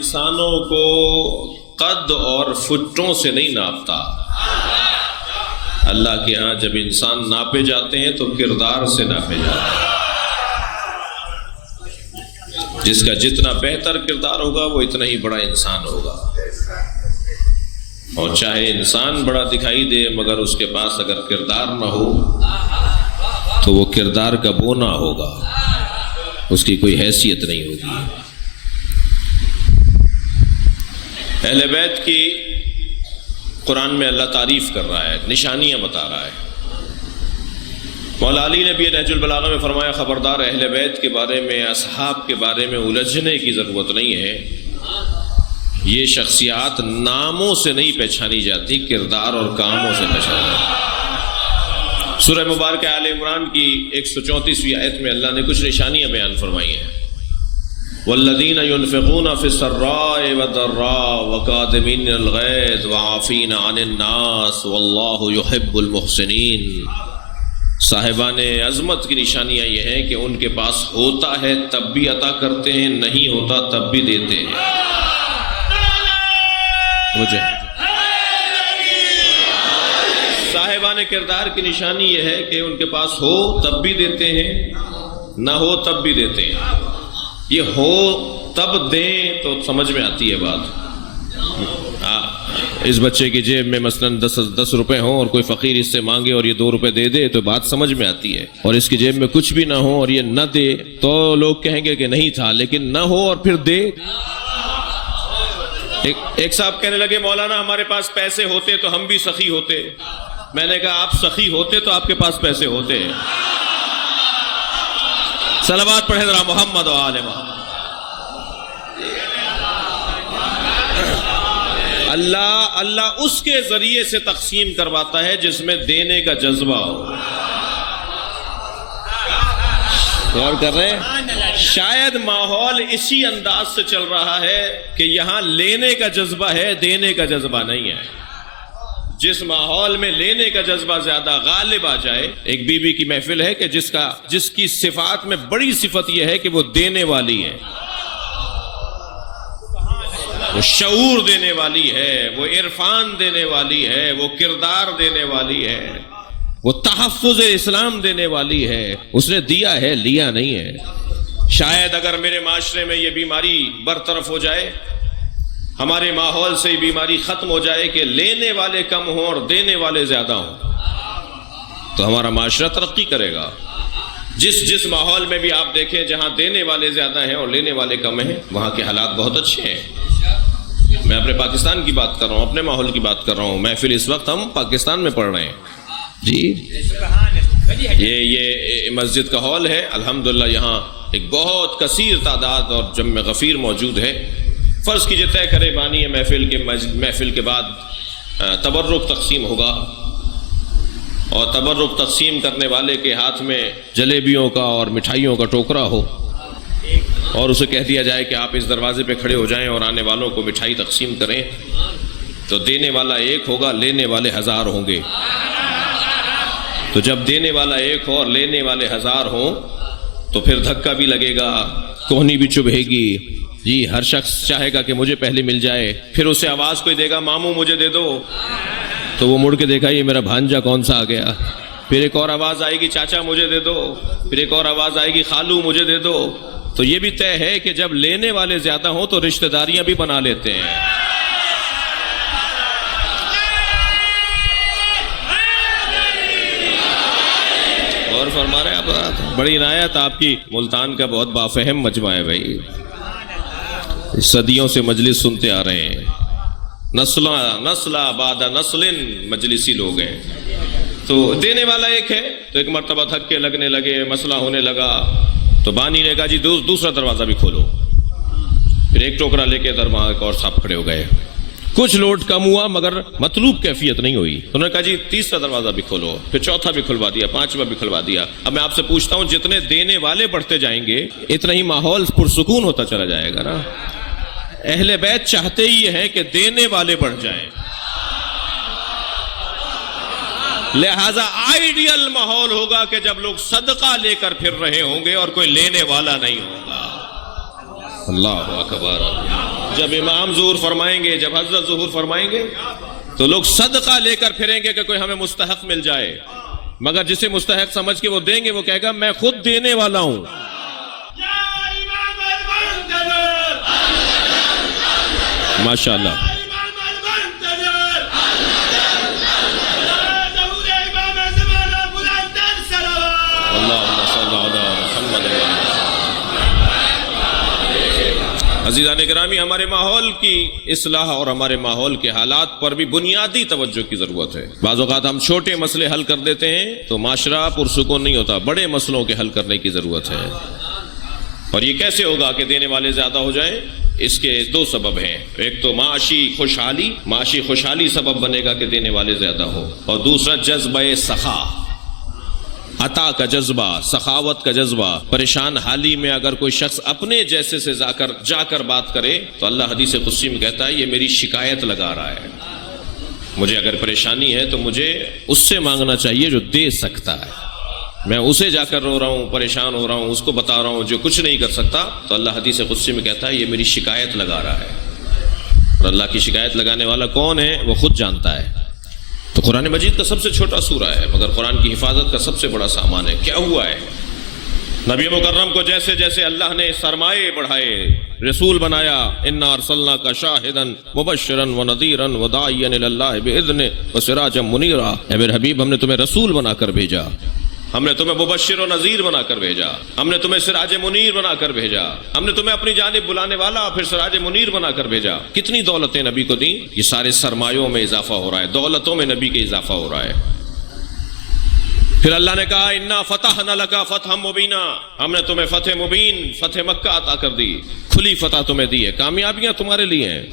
انسانوں کو قد اور فٹوں سے نہیں ناپتا. اللہ کے ہاں جب انسان ناپے جاتے ہیں تو کردار سے ناپے جاتے ہیں. جس کا جتنا بہتر کردار ہوگا وہ اتنا ہی بڑا انسان ہوگا. اور چاہے انسان بڑا دکھائی دے مگر اس کے پاس اگر کردار نہ ہو تو وہ کردار کا بونا ہوگا، اس کی کوئی حیثیت نہیں ہوگی. اہل بیت کی قرآن میں اللہ تعریف کر رہا ہے، نشانیاں بتا رہا ہے. مولا علی نے بھی نہج البلاغہ میں فرمایا خبردار اہل بیت کے بارے میں، اصحاب کے بارے میں الجھنے کی ضرورت نہیں ہے. یہ شخصیات ناموں سے نہیں پہچانی جاتی، کردار اور کاموں سے پہچانی جاتی. سورہ مبارکہ آل عمران کی 134ویں آیت میں اللہ نے کچھ نشانیاں بیان فرمائی ہیں. والذین ينفقون فی السراء والضراء وکاظمین الغیظ وعافین عن الناس واللہ یحب المحسنین. صاحبان عظمت کی نشانیاں یہ ہیں کہ ان کے پاس ہوتا ہے تب بھی عطا کرتے ہیں، نہیں ہوتا تب بھی دیتے ہیں. صاحبان کردار کی نشانی یہ ہے کہ ان کے پاس ہو تب بھی دیتے ہیں، نہ ہو تب بھی دیتے ہیں. یہ ہو تب دیں تو سمجھ میں آتی ہے بات. اس بچے کی جیب میں مثلاً 10 روپے ہوں اور کوئی فقیر اس سے مانگے اور یہ 2 روپے دے دے تو بات سمجھ میں آتی ہے. اور اس کی جیب میں کچھ بھی نہ ہو اور یہ نہ دے تو لوگ کہیں گے کہ نہیں تھا، لیکن نہ ہو اور پھر دے. ایک صاحب کہنے لگے مولانا ہمارے پاس پیسے ہوتے تو ہم بھی سخی ہوتے. میں نے کہا آپ سخی ہوتے تو آپ کے پاس پیسے ہوتے. صلوات پڑھے ذرا محمد و آل محمد. اللہ اس کے ذریعے سے تقسیم کرواتا ہے جس میں دینے کا جذبہ ہو. غور کر رہے ہیں؟ شاید ماحول اسی انداز سے چل رہا ہے کہ یہاں لینے کا جذبہ ہے، دینے کا جذبہ نہیں ہے. جس ماحول میں لینے کا جذبہ زیادہ غالب آ جائے، ایک بی بی کی محفل ہے کہ جس کی صفات میں بڑی صفت یہ ہے کہ وہ دینے والی ہے، وہ شعور دینے والی ہے، وہ عرفان دینے والی ہے، وہ کردار دینے والی ہے، وہ تحفظ اسلام دینے والی ہے. اس نے دیا ہے، لیا نہیں ہے. شاید اگر میرے معاشرے میں یہ بیماری برطرف ہو جائے، ہمارے ماحول سے یہ بیماری ختم ہو جائے کہ لینے والے کم ہوں اور دینے والے زیادہ ہوں، تو ہمارا معاشرہ ترقی کرے گا. جس ماحول میں بھی آپ دیکھیں جہاں دینے والے زیادہ ہیں اور لینے والے کم ہیں، وہاں کے حالات بہت اچھے ہیں. میں اپنے پاکستان کی بات کر رہا ہوں، اپنے ماحول کی بات کر رہا ہوں. محفل اس وقت ہم پاکستان میں پڑھ رہے ہیں جی. یہ مسجد کا ہال ہے، الحمدللہ یہاں ایک بہت کثیر تعداد اور جمع غفیر موجود ہے. فرض کیجئے طے کرے بانی محفل کے بعد تبرک تقسیم ہوگا، اور تبرک تقسیم کرنے والے کے ہاتھ میں جلیبیوں کا اور مٹھائیوں کا ٹوکرا ہو، اور اسے کہہ دیا جائے کہ آپ اس دروازے پہ کھڑے ہو جائیں اور آنے والوں کو مٹھائی تقسیم کریں. تو دینے والا ایک ہوگا، لینے والے 1000 ہوں گے. تو جب دینے والا ایک ہو اور لینے والے 1000 ہوں تو پھر دھکا بھی لگے گا، کوہنی بھی چبھے گی جی. ہر شخص چاہے گا کہ مجھے پہلے مل جائے. پھر اسے آواز کوئی دے گا ماموں مجھے دے دو، تو وہ مڑ کے دیکھا یہ میرا بھانجا کون سا آ گیا. پھر ایک اور آواز آئے گی چاچا مجھے دے دو، پھر ایک اور آواز آئے گی خالو مجھے دے دو. تو یہ بھی طے ہے کہ جب لینے والے زیادہ ہوں تو رشتہ داریاں بھی بنا لیتے ہیں. اور فرما رہے آپ، بڑی عنایت آپ کی. ملتان کا بہت بافہم مجمع ہے بھائی، صدیوں سے مجلس سنتے آ رہے ہیں، نسل بعد نسل مجلسی لوگ ہیں. تو دینے والا ایک ہے. تو ایک مرتبہ دھکے لگنے لگے، مسئلہ ہونے لگا، تو بانی نے کہا جی دوسرا دروازہ بھی کھولو. پھر ایک ٹوکرا لے کے ایک اور صاحب کھڑے ہو گئے. کچھ لوٹ کم ہوا مگر مطلوب کیفیت نہیں ہوئی. انہوں نے کہا جی تیسرا دروازہ بھی کھولو. پھر چوتھا بھی کھلوا دیا، پانچواں بھی کھلوا دیا. اب میں آپ سے پوچھتا ہوں جتنے دینے والے بڑھتے جائیں گے اتنا ہی ماحول پرسکون ہوتا چلا جائے گا نا. اہل بیت چاہتے ہی ہے کہ دینے والے بڑھ جائیں، لہذا آئیڈیل ماحول ہوگا کہ جب لوگ صدقہ لے کر پھر رہے ہوں گے اور کوئی لینے والا نہیں ہوگا. اللہ اکبر. جب امام ظہور فرمائیں گے، جب حضرت ظہور فرمائیں گے تو لوگ صدقہ لے کر پھریں گے کہ کوئی ہمیں مستحق مل جائے، مگر جسے مستحق سمجھ کے وہ دیں گے وہ کہے گا میں خود دینے والا ہوں۔ ماشاءاللہ۔ عزیزان گرامی، ہمارے ماحول کی اصلاح اور ہمارے ماحول کے حالات پر بھی بنیادی توجہ کی ضرورت ہے۔ بعض اوقات ہم چھوٹے مسئلے حل کر دیتے ہیں تو معاشرہ پرسکون نہیں ہوتا، بڑے مسئلوں کے حل کرنے کی ضرورت ہے۔ اور یہ کیسے ہوگا کہ دینے والے زیادہ ہو جائیں؟ اس کے دو سبب ہیں، ایک تو معاشی خوشحالی سبب بنے گا کہ دینے والے زیادہ ہو، اور دوسرا جذبہ سخا، عطا کا جذبہ، سخاوت کا جذبہ۔ پریشان حالی میں اگر کوئی شخص اپنے جیسے سے جا کر بات کرے تو اللہ حدیث قدسی میں کہتا ہے یہ میری شکایت لگا رہا ہے، مجھے اگر پریشانی ہے تو مجھے اس سے مانگنا چاہیے جو دے سکتا ہے، میں اسے جا کر رو رہا ہوں، پریشان ہو رہا ہوں، اس کو بتا رہا ہوں جو کچھ نہیں کر سکتا، تو اللہ حدیث قدسی میں کہتا ہے یہ میری شکایت لگا رہا ہے۔ اور اللہ کی شکایت لگانے والا کون ہے وہ خود جانتا ہے۔ تو قرآن مجید کا سب سے چھوٹا سورہ ہے مگر قرآن کی حفاظت کا سب سے بڑا سامان ہے۔ کیا ہوا ہے؟ نبی مکرم کو جیسے جیسے اللہ نے سرمایے بڑھائے، رسول بنایا، انا ارسلناک شاہدا مبشرا ونذیرا وداعیا الی اللہ باذنہ وسراجا منیرا، اے میرے حبیب ہم نے تمہیں رسول بنا کر بھیجا، ہم نے تمہیں مبشر و نذیر بنا کر بھیجا، ہم نے تمہیں سراج منیر بنا کر بھیجا، ہم نے تمہیں اپنی جانب بلانے والا پھر سراج منیر بنا کر بھیجا۔ کتنی دولتیں نبی کو دیں؟ یہ سارے سرمایوں میں اضافہ ہو رہا ہے، دولتوں میں نبی کے اضافہ ہو رہا ہے۔ پھر اللہ نے کہا انا فتحنا لک فتحا مبینا، ہم نے تمہیں فتح مبین، فتح مکہ عطا کر دی، کھلی فتح تمہیں دی ہے، کامیابیاں تمہارے لیے ہیں۔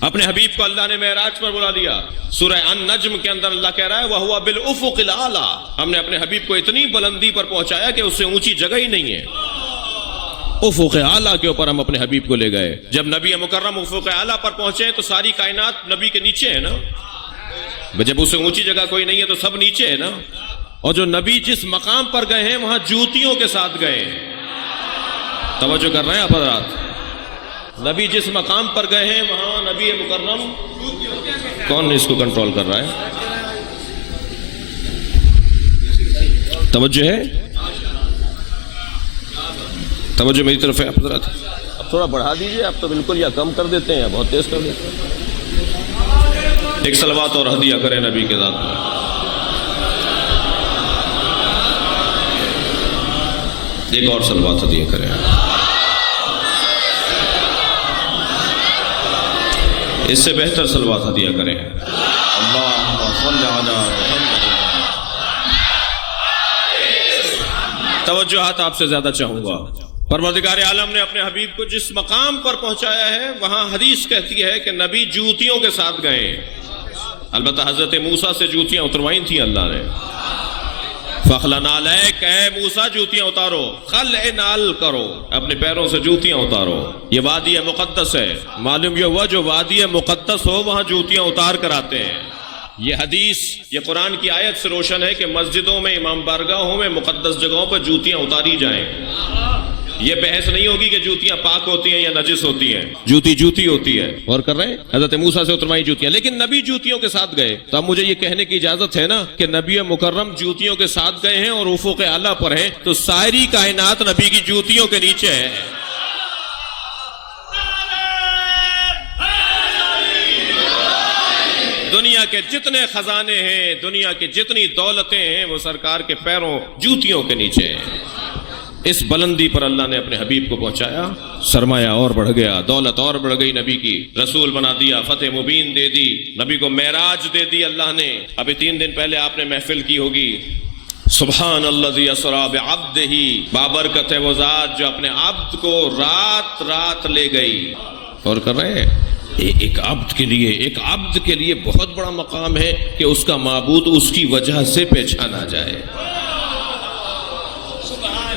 اپنے حبیب کو اللہ نے معراج پر بلا دیا، سورہ النجم کے اندر اللہ کہہ رہا ہے وَهُوَ بِالْأُفُقِ الْأَعْلَىٰ، ہم نے اپنے حبیب کو اتنی بلندی پر پہنچایا کہ اس سے اونچی جگہ ہی نہیں ہے۔ افق اعلیٰ کے اوپر ہم اپنے حبیب کو لے گئے۔ جب نبی مکرم افق اعلیٰ پر پہنچے تو ساری کائنات نبی کے نیچے ہے نا، جب اس سے اونچی جگہ کوئی نہیں ہے تو سب نیچے ہے نا۔ اور جو نبی جس مقام پر گئے ہیں وہاں جوتیوں کے ساتھ گئے ہیں۔ توجہ کر رہے ہیں آپ حضرات؟ نبی جس مقام پر گئے ہیں وہاں نبی مکرم، کون اس کو کنٹرول کر رہا ہے؟ توجہ ہے؟ توجہ میری طرف ہے آپ حضرات؟ اب تھوڑا بڑھا دیجئے، آپ تو بالکل یا کم کر دیتے ہیں یا بہت تیز کر دیتے ہیں۔ ایک صلوات اور ہدیہ کریں نبی کے ذات میں۔ ایک اور صلوات ہدیہ کریں۔ اس سے بہتر صلوات ہدیہ کریں۔ اللہم صل علی محمد۔ توجہات آپ سے زیادہ چاہوں گا۔ پروردگار عالم نے اپنے حبیب کو جس مقام پر پہنچایا ہے وہاں حدیث کہتی ہے کہ نبی جوتیوں کے ساتھ گئے۔ البتہ حضرت موسیٰ سے جوتیاں اتروائیں تھیں اللہ نے۔ فخلع نعلیک، اے موسیٰ جوتیاں اتارو، خلع نعل کرو، اپنے پیروں سے جوتیاں اتارو۔ یہ وادی مقدس ہے، معلوم یہ ہوا جو وادی مقدس ہو وہاں جوتیاں اتار کر آتے ہیں۔ یہ حدیث، یہ قرآن کی آیت سے روشن ہے کہ مسجدوں میں، امام بارگاہوں میں، مقدس جگہوں پر جوتیاں اتاری جائیں۔ یہ بحث نہیں ہوگی کہ جوتیاں پاک ہوتی ہیں یا نجس ہوتی ہیں، جوتی جوتی ہوتی ہے۔ اور کر رہے ہیں حضرت موسیٰ سے اتروائی جوتیاں، لیکن نبی جوتیوں کے ساتھ گئے۔ تو اب مجھے یہ کہنے کی اجازت ہے نا کہ نبی مکرم جوتیوں کے ساتھ گئے ہیں اور افق اعلیٰ پر ہیں، تو ساری کائنات نبی کی جوتیوں کے نیچے ہے۔ دنیا کے جتنے خزانے ہیں، دنیا کی جتنی دولتیں ہیں، وہ سرکار کے پیروں، جوتیوں کے نیچے ہیں۔ اس بلندی پر اللہ نے اپنے حبیب کو پہنچایا، سرمایہ اور بڑھ گیا، دولت اور بڑھ گئی، نبی کی رسول بنا دیا، فتح مبین دے دی، نبی کو معراج دے دی اللہ نے۔ ابھی 3 دن پہلے آپ نے محفل کی ہوگی، سبحان الذی اسریٰ بعبدہ، بابرکت ہے وہ ذات جو اپنے عبد کو رات رات لے گئی۔ اور کر رہے ہیں ایک عبد کے لیے بہت بڑا مقام ہے کہ اس کا معبود اس کی وجہ سے پہچانا جائے۔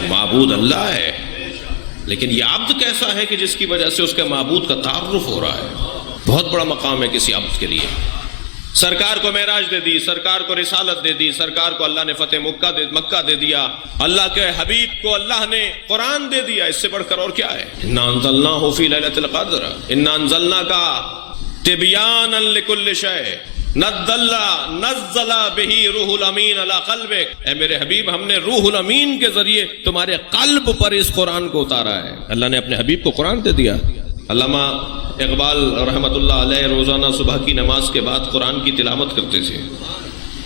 معبود اللہ ہے، لیکن یہ عبد کیسا ہے کہ جس کی وجہ سے اس کے معبود کا تعارف ہو رہا ہے۔ بہت بڑا مقام ہے کسی عبد کے لیے۔ سرکار کو معراج دے دی، سرکار کو رسالت دے دی، سرکار کو اللہ نے فتح مکہ دے دیا، اللہ کے حبیب کو اللہ نے قرآن دے دیا، اس سے بڑھ کر اور کیا ہے؟ انا انزلناہ فی لیلۃ القدر انا انزلناک تبیانا لکل شیء نزل بہ روح الامین علی قلبک، اے میرے حبیب ہم نے روح الامین کے ذریعے تمہارے قلب پر اس قرآن کو اتارا ہے۔ اللہ نے اپنے حبیب کو قرآن دے دیا۔ علامہ اقبال رحمۃ اللہ علیہ روزانہ صبح کی نماز کے بعد قرآن کی تلاوت کرتے تھے۔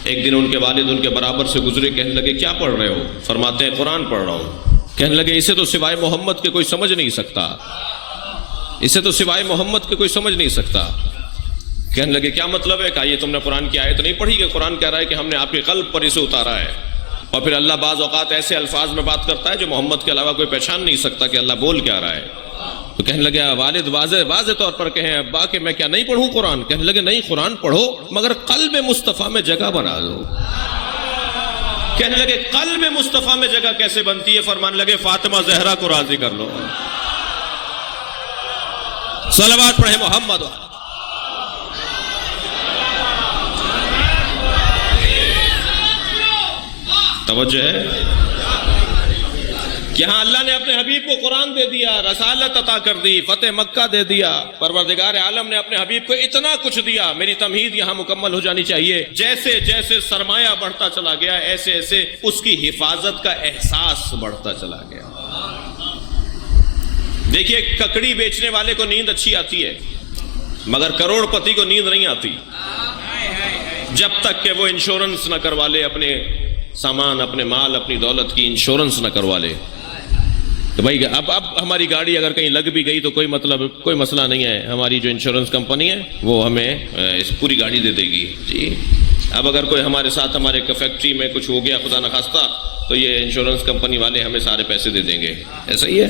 ایک دن ان کے والد ان کے برابر سے گزرے، کہنے لگے کیا پڑھ رہے ہو؟ فرماتے ہیں قرآن پڑھ رہا ہوں۔ کہنے لگے اسے تو سوائے محمد کے کوئی سمجھ نہیں سکتا، اسے تو سوائے محمد کے کوئی سمجھ نہیں سکتا۔ کہنے لگے کیا مطلب ہے؟ کہا یہ تم نے قرآن کی آیت نہیں پڑھی کہ قرآن کہہ رہا ہے کہ ہم نے آپ کے قلب پر اسے اتارا ہے، اور پھر اللہ بعض اوقات ایسے الفاظ میں بات کرتا ہے جو محمد کے علاوہ کوئی پہچان نہیں سکتا کہ اللہ بول کیا رہا ہے۔ تو کہنے لگے والد واضح طور پر کہیں ابا کہ میں کیا نہیں پڑھوں قرآن؟ کہنے لگے نہیں، قرآن پڑھو مگر قلب مصطفیٰ میں جگہ بنا دو۔ کہنے لگے قلب مصطفیٰ میں جگہ کیسے بنتی ہے؟ فرمانے لگے فاطمہ زہرا کو راضی کر لو۔ صلوات پڑھے محمد۔ توجہ ہے کہ ہاں اللہ نے اپنے حبیب کو قرآن دے دیا، رسالت عطا کر دی، فتح مکہ دے دیا، پروردگار عالم نے اپنے حبیب کو اتنا کچھ دیا۔ میری تمہید یہاں مکمل ہو جانی چاہیے، جیسے جیسے سرمایہ بڑھتا چلا گیا ایسے ایسے اس کی حفاظت کا احساس بڑھتا چلا گیا۔ دیکھیے ککڑی بیچنے والے کو نیند اچھی آتی ہے مگر کروڑ پتی کو نیند نہیں آتی جب تک کہ وہ انشورنس نہ کروا لے، اپنے سامان، اپنے مال، اپنی دولت کی انشورنس نہ کروا لے۔ کہ بھائی اب ہماری گاڑی اگر کہیں لگ بھی گئی تو کوئی مسئلہ نہیں ہے، ہماری جو انشورنس کمپنی ہے وہ ہمیں اس پوری گاڑی دے دے گی جی۔ اب اگر کوئی ہمارے ساتھ ہمارے فیکٹری میں کچھ ہو گیا خدا نخواستہ تو یہ انشورنس کمپنی والے ہمیں سارے پیسے دے دیں گے۔ ایسا ہی ہے،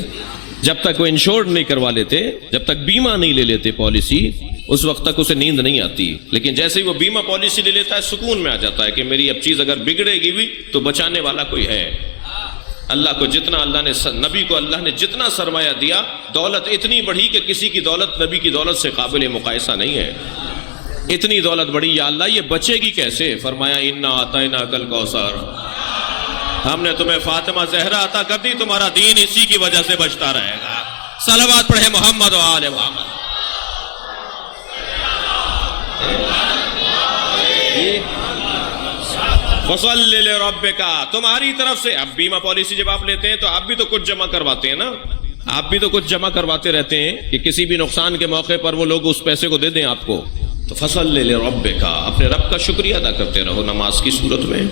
جب تک وہ انشورڈ نہیں کروا لیتے، جب تک بیمہ نہیں لے لیتے پالیسی، اس وقت تک اسے نیند نہیں آتی۔ لیکن جیسے ہی وہ بیمہ پالیسی لے لیتا ہے سکون میں آ جاتا ہے کہ میری اب چیز اگر بگڑے گی بھی تو بچانے والا کوئی ہے۔ اللہ کو جتنا نبی کو اللہ نے جتنا سرمایہ دیا، دولت اتنی بڑھی کہ کسی کی دولت نبی کی دولت سے قابل مقایسہ نہیں ہے۔ اتنی دولت بڑھی، یا اللہ یہ بچے گی کیسے؟ فرمایا انا اعطیناک الکوثر، ہم نے تمہیں فاطمہ زہرا عطا کر دی، تمہارا دین اسی کی وجہ سے بچتا رہے گا۔ صلوات پڑھے محمد و آل محمد۔ فصل لربک، تمہاری طرف سے۔ اب بیمہ پالیسی جب آپ لیتے ہیں تو آپ بھی تو کچھ جمع کرواتے ہیں نا، آپ بھی تو کچھ جمع کرواتے رہتے ہیں کہ کسی بھی نقصان کے موقع پر وہ لوگ اس پیسے کو دے دیں آپ کو۔ تو فصل لربک، اپنے رب کا شکریہ ادا کرتے رہو نماز کی صورت میں،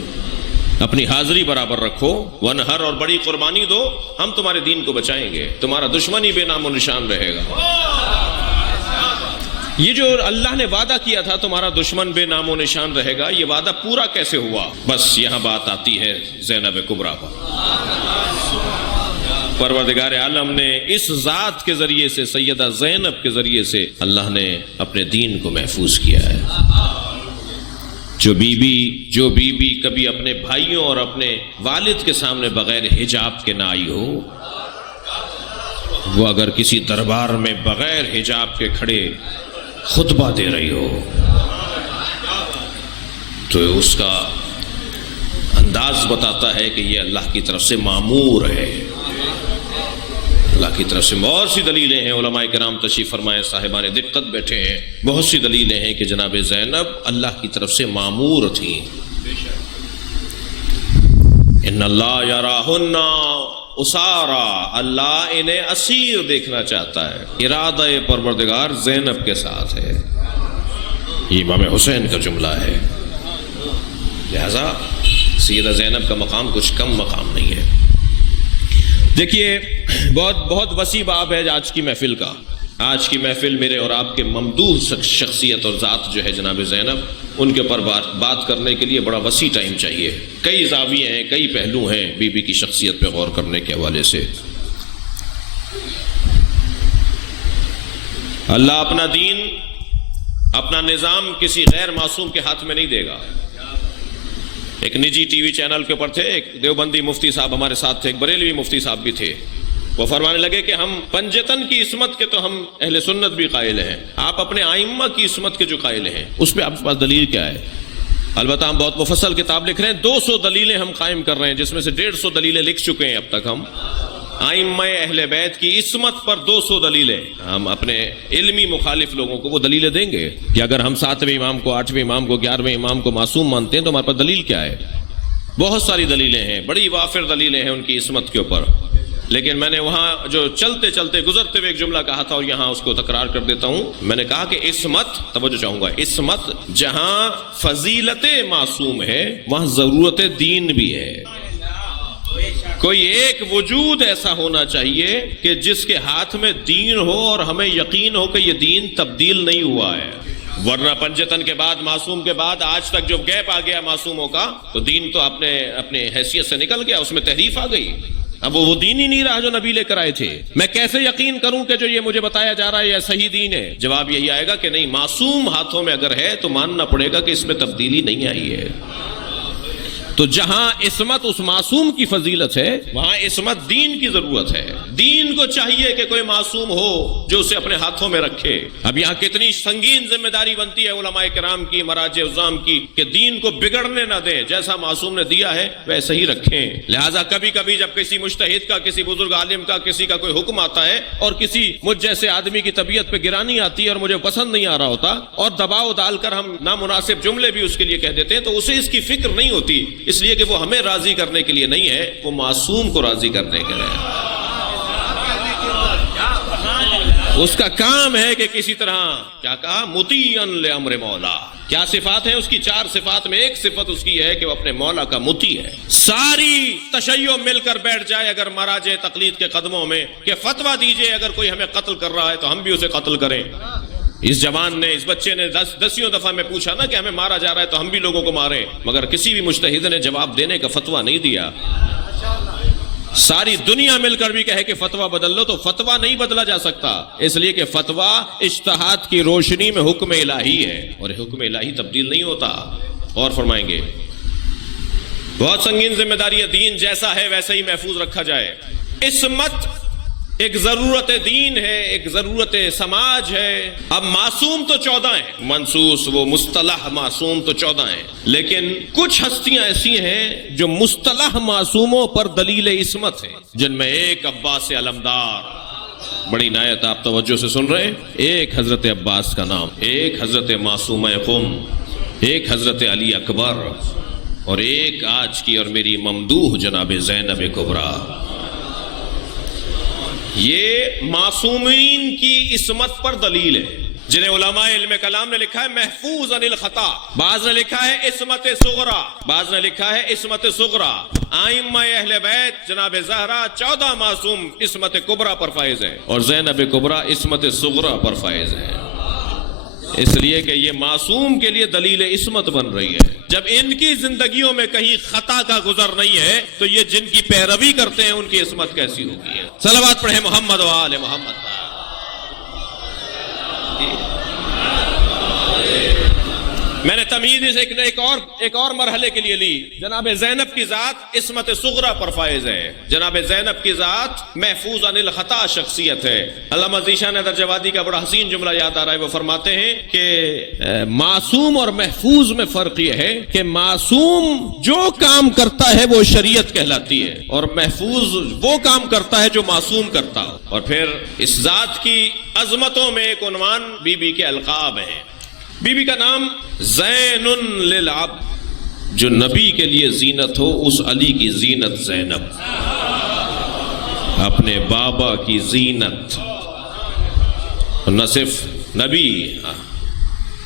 اپنی حاضری برابر رکھو، ونہر اور بڑی قربانی دو، ہم تمہارے دین کو بچائیں گے، تمہارا دشمن ہی بے نام و نشان رہے گا۔ یہ جو اللہ نے وعدہ کیا تھا تمہارا دشمن بے نام و نشان رہے گا، یہ وعدہ پورا کیسے ہوا؟ بس یہاں بات آتی ہے زینب کبریٰ پر۔ پروردگار عالم نے اس ذات کے ذریعے سے، سیدہ زینب کے ذریعے سے اللہ نے اپنے دین کو محفوظ کیا ہے۔ جو بی بی کبھی اپنے بھائیوں اور اپنے والد کے سامنے بغیر حجاب کے نہ آئی ہو، وہ اگر کسی دربار میں بغیر حجاب کے کھڑے خطبہ دے رہی ہو تو اس کا انداز بتاتا ہے کہ یہ اللہ کی طرف سے مامور ہے۔ اللہ کی طرف سے بہت سی دلیلیں ہیں، علماء کرام تشریف فرمائے، صاحبان دقت بیٹھے ہیں، بہت سی دلیلیں ہیں کہ جناب زینب اللہ کی طرف سے مامور تھیں۔ ان اللہ یراہن اسارا، اللہ انہیں اسیر دیکھنا چاہتا ہے۔ ارادہ پروردگار زینب کے ساتھ ہے، یہ امام حسین کا جملہ ہے، لہذا سیدہ زینب کا مقام کچھ کم مقام نہیں ہے۔ دیکھیے بہت وسیع باب ہے آج کی محفل کا۔ آج کی محفل میرے اور آپ کے ممدوح شخصیت اور ذات جو ہے جناب زینب، ان کے اوپر بات کرنے کے لیے بڑا وسیع ٹائم چاہیے۔ کئی زاویے ہیں، کئی پہلو ہیں بی بی کی شخصیت پہ غور کرنے کے حوالے سے۔ اللہ اپنا دین، اپنا نظام کسی غیر معصوم کے ہاتھ میں نہیں دے گا۔ ایک نجی ٹی وی چینل کے اوپر تھے، ایک دیوبندی مفتی صاحب ہمارے ساتھ تھے، ایک بریلوی مفتی صاحب بھی تھے۔ وہ فرمانے لگے کہ ہم پنجتن کی عصمت کے تو ہم اہل سنت بھی قائل ہیں، آپ اپنے ائمہ کی عصمت کے جو قائل ہیں اس پہ آپ کے پاس دلیل کیا ہے؟ البتہ ہم بہت مفصل کتاب لکھ رہے ہیں، 200 دلیلیں ہم قائم کر رہے ہیں، جس میں سے 150 دلیلیں لکھ چکے ہیں اب تک ہم ائمہ اہل بیت کی عصمت پر 200 دلیلیں ہم اپنے علمی مخالف لوگوں کو وہ دلیلیں دیں گے کہ اگر ہم 7ویں امام کو 8ویں امام کو 11ویں امام کو معصوم مانتے ہیں تو ہمارے پاس دلیل کیا ہے؟ بہت ساری دلیلیں ہیں، بڑی وافر دلیلیں ہیں ان کی عصمت کے اوپر، لیکن میں نے وہاں جو چلتے چلتے گزرتے ہوئے ایک جملہ کہا تھا اور یہاں اس کو تکرار کر دیتا ہوں، میں نے کہا کہ عصمت، توجہ چاہوں گا، عصمت جہاں فضیلت معصوم ہے وہاں ضرورت دین بھی ہے۔ کوئی ایک وجود ایسا ہونا چاہیے کہ جس کے ہاتھ میں دین ہو اور ہمیں یقین ہو کہ یہ دین تبدیل نہیں ہوا ہے، ورنہ پنجتن کے بعد معصوم کے بعد آج تک جو گیپ آ گیا معصوموں کا تو دین تو اپنے حیثیت سے نکل گیا، اس میں تحریف آ گئی، اب وہ دین ہی نہیں رہا جو نبی لے کر آئے تھے۔ میں کیسے یقین کروں کہ جو یہ مجھے بتایا جا رہا ہے یہ صحیح دین ہے؟ جواب یہی آئے گا کہ نہیں، معصوم ہاتھوں میں اگر ہے تو ماننا پڑے گا کہ اس میں تبدیلی نہیں آئی ہے۔ تو جہاں عصمت اس معصوم کی فضیلت ہے وہاں عصمت دین کی ضرورت ہے، دین کو چاہیے کہ کوئی معصوم ہو جو اسے اپنے ہاتھوں میں رکھے۔ اب یہاں کتنی سنگین ذمہ داری بنتی ہے علماء کرام کی، مراجع عظام کی، کہ دین کو بگڑنے نہ دیں، جیسا معصوم نے دیا ہے ویسے ہی رکھیں۔ لہٰذا کبھی کبھی جب کسی مجتہد کا، کسی بزرگ عالم کا، کسی کا کوئی حکم آتا ہے اور کسی مجھ جیسے آدمی کی طبیعت پہ گرانی آتی ہے اور مجھے پسند نہیں آ رہا ہوتا اور دباؤ ڈال کر ہم نامناسب جملے بھی اس کے لیے کہہ دیتے ہیں، تو اسے اس کی فکر نہیں ہوتی، اس لیے کہ وہ ہمیں راضی کرنے کے لیے نہیں ہے، وہ معصوم کو راضی کرنے کے لیے ہے۔ اس کا کام ہے کہ کسی طرح، کیا کہا، مطیعا لامر مولا۔ کیا صفات ہیں اس کی؟ 4 صفات میں ایک صفت اس کی ہے کہ وہ اپنے مولا کا مطیع ہے۔ ساری تشیع مل کر بیٹھ جائے اگر مراجع تقلید کے قدموں میں کہ فتویٰ دیجئے اگر کوئی ہمیں قتل کر رہا ہے تو ہم بھی اسے قتل کریں۔ اس جوان نے، اس بچے نے دسیوں دفعہ میں پوچھا نا کہ ہمیں مارا جا رہا ہے تو ہم بھی لوگوں کو ماریں، مگر کسی بھی مجتہد نے جواب دینے کا فتویٰ نہیں دیا۔ ساری دنیا مل کر بھی کہے کہ فتویٰ بدل لو تو فتویٰ نہیں بدلا جا سکتا، اس لیے کہ فتویٰ اجتہاد کی روشنی میں حکم الہی ہے اور حکم الہی تبدیل نہیں ہوتا۔ اور فرمائیں گے بہت سنگین ذمہ داری ہے، دین جیسا ہے ویسا ہی محفوظ رکھا جائے۔ عصمت ایک ضرورت دین ہے، ایک ضرورت سماج ہے۔ اب معصوم تو 14 ہیں، منصوص وہ مصطلح معصوم تو 14 ہیں، لیکن کچھ ہستیاں ایسی ہیں جو مصطلح معصوموں پر دلیل عصمت ہیں، جن میں ایک عباس علمدار، بڑی نایت آپ توجہ سے سن رہے ہیں، ایک حضرت عباس کا نام، ایک حضرت معصومہ قم، ایک حضرت علی اکبر، اور ایک آج کی اور میری ممدوح جناب زینب کبریٰ۔ یہ معصومین کی عصمت پر دلیل ہے، جنہیں علماء علم کلام نے لکھا ہے محفوظ عن الخطا، بعض نے لکھا ہے عصمت صغرا، بعض نے لکھا ہے عصمت صغرا۔ ائمہ اہل بیت جناب زہرا 14 معصوم عصمت کبریٰ پر فائز ہیں اور زینب کبریٰ عصمت صغرا پر فائز ہیں، اس لیے کہ یہ معصوم کے لیے دلیل عصمت بن رہی ہے۔ جب ان کی زندگیوں میں کہیں خطا کا گزر نہیں ہے تو یہ جن کی پیروی کرتے ہیں ان کی عصمت کیسی ہوگی؟ صلوات پڑھیں محمد و آل محمد۔ میں نے تمہید سے ایک اور مرحلے کے لیے لی۔ جناب زینب کی ذات عصمت صغرا پر فائز ہے، جناب زینب کی ذات محفوظ عن الخطا شخصیت ہے۔ علامہ ذیشان درجوادی کا بڑا حسین جملہ یاد آ رہا ہے، وہ فرماتے ہیں کہ معصوم اور محفوظ میں فرق یہ ہے کہ معصوم جو کام کرتا ہے وہ شریعت کہلاتی ہے اور محفوظ وہ کام کرتا ہے جو معصوم کرتا ہو۔ اور پھر اس ذات کی عظمتوں میں ایک عنوان بی بی کے القاب ہیں۔ بی بی کا نام زین للعبد، جو نبی کے لیے زینت ہو، اس علی کی زینت زینب، اپنے بابا کی زینت، نہ صرف نبی،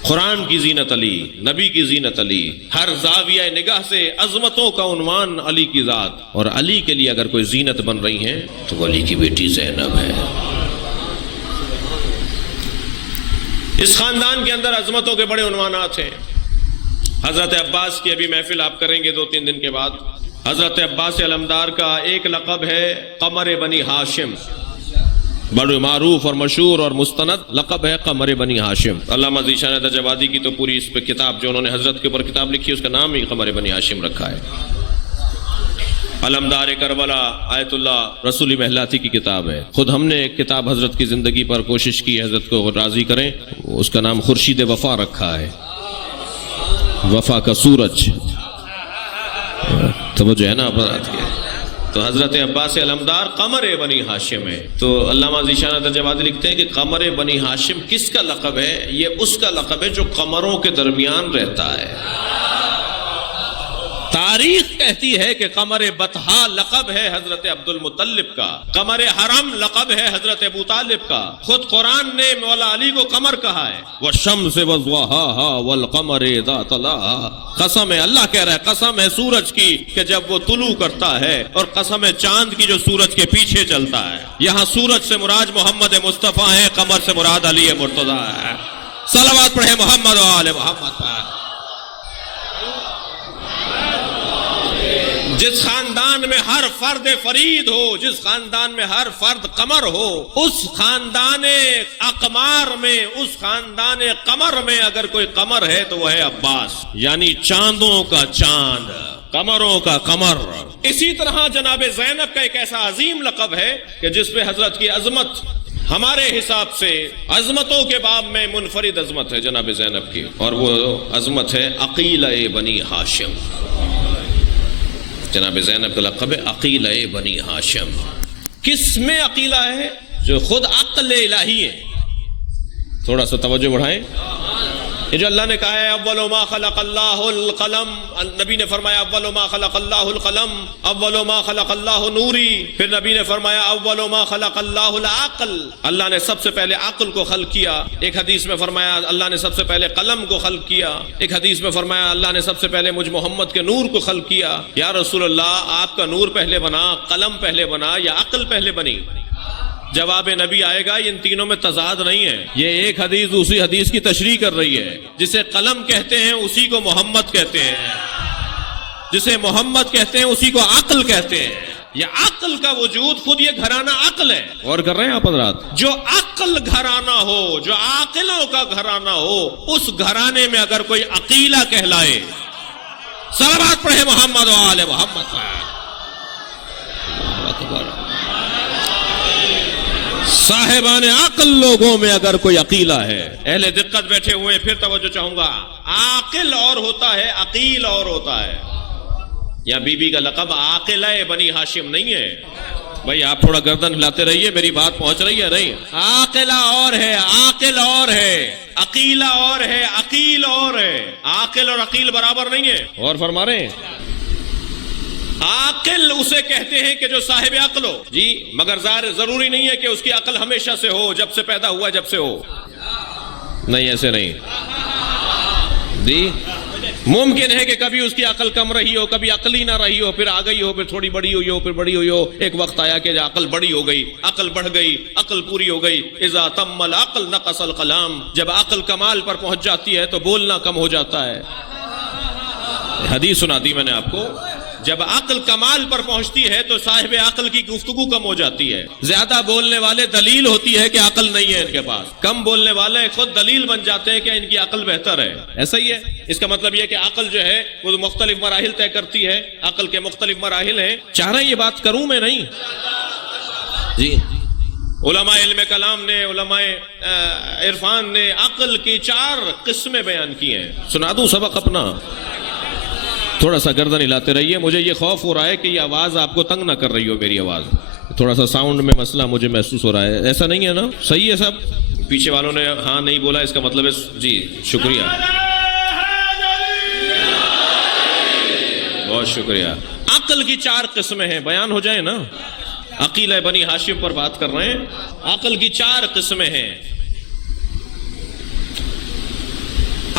قرآن کی زینت علی، نبی کی زینت علی، ہر زاویہ نگاہ سے عظمتوں کا عنوان علی کی ذات، اور علی کے لیے اگر کوئی زینت بن رہی ہیں تو وہ علی کی بیٹی زینب ہے۔ اس خاندان کے اندر عظمتوں کے بڑے عنوانات ہیں۔ حضرت عباس کی ابھی محفل آپ کریں گے 2-3 دن کے بعد۔ حضرت عباس علمدار کا ایک لقب ہے قمر بنی ہاشم، بڑے معروف اور مشہور اور مستند لقب ہے قمر بنی ہاشم۔ علامہ ذیشان درجوادی کی تو پوری اس پہ کتاب جو انہوں نے حضرت کے اوپر کتاب لکھی ہے اس کا نام ہی قمر بنی ہاشم رکھا ہے۔ علمدار کربلا آیت اللہ رسولی محلاتی کی کتاب ہے. خود ہم نے ایک کتاب حضرت کی زندگی پر کوشش کی حضرت کو راضی کریں، اس کا نام خورشید وفا رکھا ہے، وفا کا سورج. توجہ ہے نا اپرات کے. تو حضرت عباس علمدار قمر بنی ہاشم ہے. تو علامہ ذیشان درجوادی لکھتے ہیں کہ قمر بنی ہاشم کس کا لقب ہے؟ یہ اس کا لقب ہے جو قمروں کے درمیان رہتا ہے. تاریخ کہتی ہے کہ قمر بطحا لقب ہے حضرت عبد المطلب کا، قمر حرم لقب ہے حضرت ابو طالب کا. خود قرآن نے مولا علی کو قمر کہا ہے. والشمس وضحاها والقمر اذا تلاها. قسم ہے، اللہ کہہ رہا ہے قسم ہے سورج کی کہ جب وہ طلوع کرتا ہے، اور قسم ہے چاند کی جو سورج کے پیچھے چلتا ہے. یہاں سورج سے مراد محمد مصطفیٰ ہے، قمر سے مراد علی مرتضیٰ ہے. صلوات پڑھے محمد و آل محمد پر. جس خاندان میں ہر فرد فرید ہو، جس خاندان میں ہر فرد قمر ہو، اس خاندان اقمار میں، اس خاندان قمر میں اگر کوئی قمر ہے تو وہ ہے عباس، یعنی چاندوں کا چاند، قمروں کا قمر. اسی طرح جناب زینب کا ایک ایسا عظیم لقب ہے کہ جس پہ حضرت کی عظمت ہمارے حساب سے عظمتوں کے باب میں منفرد عظمت ہے جناب زینب کی، اور وہ عظمت ہے عقیلہ بنی ہاشم. جناب زینب کا لقب ہے عقیلہ بنی ہاشم. کس میں عقیلہ ہے؟ جو خود عقل الہی ہے. تھوڑا سا توجہ بڑھائیں. یہ جو اللہ نے کہا ہے اول ما خلق اللہ القلم، نبی نے فرمایا اول ما خلق اللہ القلم، اول ما خلق اللہ نوری. پھر نبی نے فرمایا اول ما خلق اللہ العقل، اللہ نے سب سے پہلے عقل کو خلق کیا. ایک حدیث میں فرمایا اللہ نے سب سے پہلے قلم کو خلق کیا. ایک حدیث میں فرمایا اللہ نے سب سے پہلے مجھ محمد کے نور کو خلق کیا. یا رسول اللہ، آپ کا نور پہلے بنا، قلم پہلے بنا، یا عقل پہلے بنی؟ جواب نبی آئے گا ان تینوں میں تضاد نہیں ہے. یہ ایک حدیث دوسری حدیث کی تشریح کر رہی ہے. جسے قلم کہتے ہیں اسی کو محمد کہتے ہیں، جسے محمد کہتے ہیں اسی کو عقل کہتے ہیں. یہ عقل کا وجود خود یہ گھرانہ عقل ہے. غور کر رہے ہیں آپ حضرات؟ جو عقل گھرانہ ہو، جو عاقلوں کا گھرانہ ہو، اس گھرانے میں اگر کوئی عقیلہ کہلائے، صلوات پڑھے محمد و آل محمد. صاحبان عقل لوگوں میں اگر کوئی عقیلہ ہے، اہل دقت بیٹھے ہوئے، پھر توجہ چاہوں گا. عاقل اور ہوتا ہے، عقیل اور ہوتا ہے. یا بی بی کا لقب عاقلہ بنی ہاشم نہیں ہے. بھائی آپ تھوڑا گردن ہلاتے رہیے، میری بات پہنچ رہی ہے نہیں؟ عاقلہ اور ہے، عاقل اور ہے، عقیلہ اور ہے، عقیل اور ہے. عاقل اور عقیل برابر نہیں ہے. اور فرما رہے ہیں عاقل اسے کہتے ہیں کہ جو صاحب عقل ہو. جی مگر ضروری نہیں ہے کہ اس کی عقل ہمیشہ سے ہو، جب سے پیدا ہوا جب سے ہو. نہیں، ایسے نہیں. جی ممکن ہے کہ کبھی اس کی عقل کم رہی ہو، کبھی عقل ہی نہ رہی ہو، پھر آ گئی ہو، پھر تھوڑی بڑی ہوئی ہو، پھر بڑی ہوئی ہو. ایک وقت آیا کہ عقل بڑی ہو گئی، عقل بڑھ گئی، عقل پوری ہو گئی. اذا تم العقل نقص القلام. جب عقل کمال پر پہنچ جاتی ہے تو بولنا کم ہو جاتا ہے. حدیث سنا دی میں نے آپ کو. جب عقل کمال پر پہنچتی ہے تو صاحب عقل کی گفتگو کم ہو جاتی ہے. زیادہ بولنے والے دلیل ہوتی ہے کہ عقل نہیں ہے ان کے پاس. کم بولنے والے خود دلیل بن جاتے ہیں کہ ان کی عقل بہتر ہے. ایسا ہی ہے. اس کا مطلب یہ کہ عقل جو ہے وہ مختلف مراحل طے کرتی ہے. عقل کے مختلف مراحل ہیں. چاہ رہے یہ بات کروں میں نہیں؟ جی علماء علم کلام نے، علماء عرفان نے عقل کی 4 قسمیں بیان کی ہیں. سنا دوں سبق اپنا؟ تھوڑا سا گردن ہلاتے رہیے. مجھے یہ خوف ہو رہا ہے کہ یہ آواز آپ کو تنگ نہ کر رہی ہو. میری آواز تھوڑا سا ساؤنڈ میں مسئلہ مجھے محسوس ہو رہا ہے. ایسا نہیں ہے نا؟ صحیح ہے سب؟ پیچھے والوں نے ہاں نہیں بولا، اس کا مطلب ہے جی شکریہ، بہت شکریہ. عقل کی 4 قسمیں ہیں، بیان ہو جائے نا. عقیلہ بنی ہاشم پر بات کر رہے ہیں. عقل کی 4 قسمیں ہیں.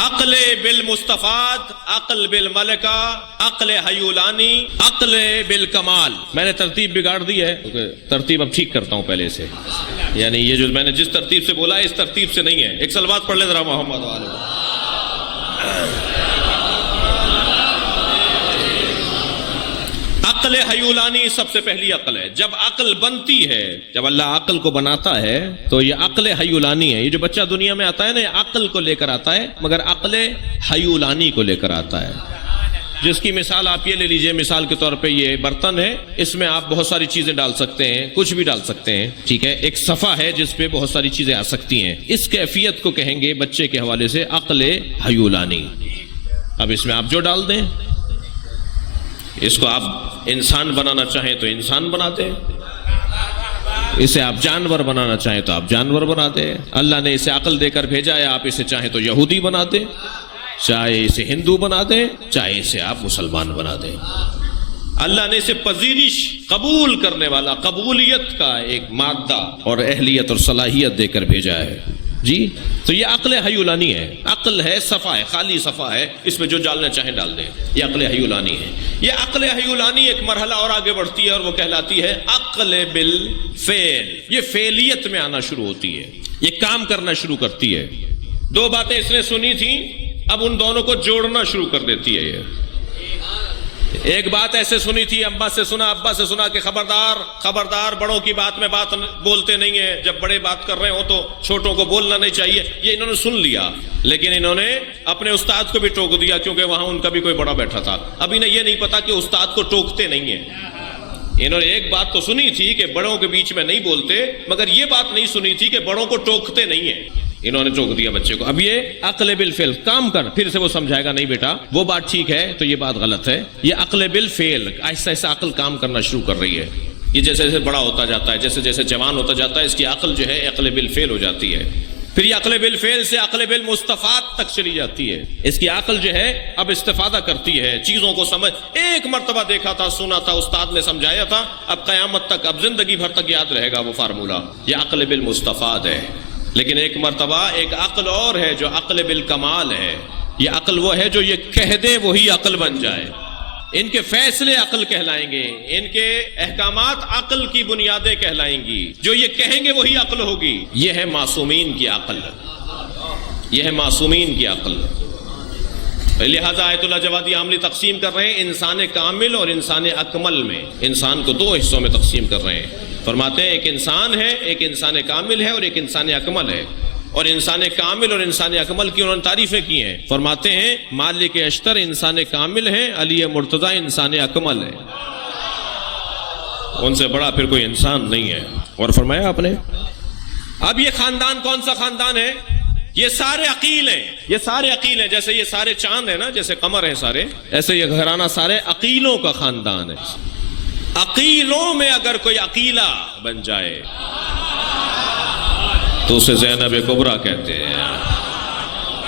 عقل بالمستفاد، عقل بالملکہ، عقل حیولانی، عقل بالکمال. میں نے ترتیب بگاڑ دی ہے، ترتیب اب ٹھیک کرتا ہوں پہلے سے. یعنی یہ جو میں نے جس ترتیب سے بولا ہے اس ترتیب سے نہیں ہے. ایک صلوات پڑھ لے ذرا محمد والے. عقل حیولانی سب سے پہلی عقل ہے. جب عقل بنتی ہے، جب اللہ عقل کو بناتا ہے تو یہ عقل حیولانی ہے. یہ جو بچہ دنیا میں آتا ہے نا، عقل کو لے کر آتا ہے، مگر عقل حیولانی کو لے کر آتا ہے. جس کی مثال آپ یہ لے لیجئے، مثال کے طور پہ یہ برتن ہے، اس میں آپ بہت ساری چیزیں ڈال سکتے ہیں، کچھ بھی ڈال سکتے ہیں، ٹھیک ہے، ایک صفحہ ہے جس پہ بہت ساری چیزیں آ سکتی ہیں، اس کیفیت کو کہیں گے بچے کے حوالے سے عقل حیولانی۔ اب اس میں آپ جو ڈال دیں، اس کو آپ انسان بنانا چاہیں تو انسان بنا دیں، اسے آپ جانور بنانا چاہیں تو آپ جانور بنا دیں۔ اللہ نے اسے عقل دے کر بھیجا ہے، آپ اسے چاہیں تو یہودی بنا دیں، چاہے اسے ہندو بنا دیں، چاہے اسے آپ مسلمان بنا دیں۔ اللہ نے اسے پذیرش قبول کرنے والا، قبولیت کا ایک مادہ اور اہلیت اور صلاحیت دے کر بھیجا ہے جی۔ تو یہ عقل حیولانی ہے، عقل ہے، صفحہ ہے، خالی صفحہ ہے، اس میں جو ڈالنا چاہیں ڈال دیں، یہ عقل حیولانی ہے۔ یہ عقل حیولانی ایک مرحلہ اور آگے بڑھتی ہے اور وہ کہلاتی ہے عقل بالفعل۔ یہ فعلیت میں آنا شروع ہوتی ہے، یہ کام کرنا شروع کرتی ہے۔ دو باتیں اس نے سنی تھیں، اب ان دونوں کو جوڑنا شروع کر دیتی ہے۔ یہ ایک بات ایسے سنی تھی، ابا سے سنا کہ خبردار خبردار، بڑوں کی بات میں بات بولتے نہیں ہیں، جب بڑے بات کر رہے ہو تو چھوٹوں کو بولنا نہیں چاہیے۔ یہ انہوں نے سن لیا، لیکن انہوں نے اپنے استاد کو بھی ٹوک دیا، کیونکہ وہاں ان کا بھی کوئی بڑا بیٹھا تھا۔ اب انہیں یہ نہیں پتا کہ استاد کو ٹوکتے نہیں ہیں۔ انہوں نے ایک بات تو سنی تھی کہ بڑوں کے بیچ میں نہیں بولتے، مگر یہ بات نہیں سنی تھی کہ بڑوں کو ٹوکتے نہیں ہیں۔ انہوں نے ٹوک دیا بچے کو۔ اب یہ عقل بالفعل، کام کر، پھر سے وہ سمجھائے گا نہیں بیٹا وہ بات ٹھیک ہے تو یہ بات غلط ہے۔ یہ عقل بالفعل، ایسا ایسا عقل کام کرنا شروع کر رہی ہے۔ یہ جیسے جیسے بڑا ہوتا جاتا ہے، جیسے جیسے جوان ہوتا جاتا ہے، اس کی عقل جو ہے عقل بالفعل ہو جاتی ہے۔ پھر یہ عقل بالفعل سے عقل بالمستفاد تک چلی جاتی ہے۔ اس کی عقل جو ہے اب استفادہ کرتی ہے، چیزوں کو سمجھ، ایک مرتبہ دیکھا تھا، سنا تھا، استاد نے سمجھایا تھا، اب قیامت تک، اب زندگی بھر تک یاد رہے گا وہ فارمولہ۔ یہ عقل بالمستفاد ہے۔ لیکن ایک مرتبہ ایک عقل اور ہے جو عقل بالکمال ہے۔ یہ عقل وہ ہے جو یہ کہہ دے وہی عقل بن جائے۔ ان کے فیصلے عقل کہلائیں گے، ان کے احکامات عقل کی بنیادیں کہلائیں گی، جو یہ کہیں گے وہی عقل ہوگی۔ یہ ہے معصومین کی عقل، یہ ہے معصومین کی عقل۔ لہذا آیت اللہ جوادی عاملی تقسیم کر رہے ہیں انسان کامل اور انسان اکمل میں، انسان کو دو حصوں میں تقسیم کر رہے ہیں۔ فرماتے ہیں ایک انسان ہے، ایک انسان کامل ہے اور ایک انسان اکمل ہے۔ اور انسان کامل اور انسان اکمل کی انہوں نے تعریفیں کی ہیں۔ فرماتے ہیں مالک اشتر انسان کامل ہے، علی مرتضی انسان اکمل ہے، ان سے بڑا پھر کوئی انسان نہیں ہے۔ اور فرمایا آپ نے اب یہ خاندان کون سا خاندان ہے؟ یہ سارے عقیل ہیں، یہ سارے عقیل ہیں، جیسے یہ سارے چاند ہیں نا، جیسے قمر ہیں سارے، ایسے یہ گھرانہ سارے عقیلوں کا خاندان ہے۔ عقیلوں میں اگر کوئی عقیلہ بن جائے تو اسے زینب کبریٰ کہتے ہیں۔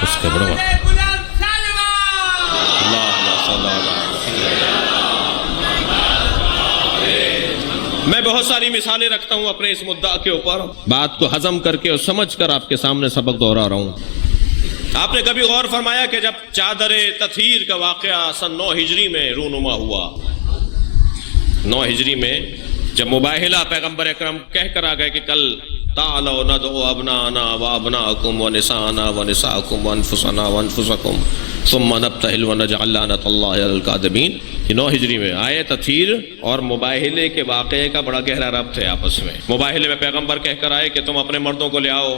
اس کے بڑا میں بہت ساری مثالیں رکھتا ہوں اپنے اس مدعا کے اوپر، بات کو ہضم کر کے اور سمجھ کر آپ کے سامنے سبق دوہرا رہا ہوں۔ آپ نے کبھی غور فرمایا کہ جب چادر تطہیر کا واقعہ سن 9 ہجری میں رونما ہوا، 9 ہجری میں جب مباہلہ پیغمبر اکرم کہہ کر آ گئے کہ کل تعالوا ندعو ابناءنا وابناءکم ونساءنا ونساءکم وانفسنا وانفسکم ثم نبتہل ونجعل لعنۃ اللہ علی الکاذبین، یہ 9 ہجری میں آئے۔ تطہیر اور مباہلے کے واقعے کا بڑا گہرا ربط ہے آپس میں۔ مباہلے میں پیغمبر کہہ کر آئے کہ تم اپنے مردوں کو لے آؤ،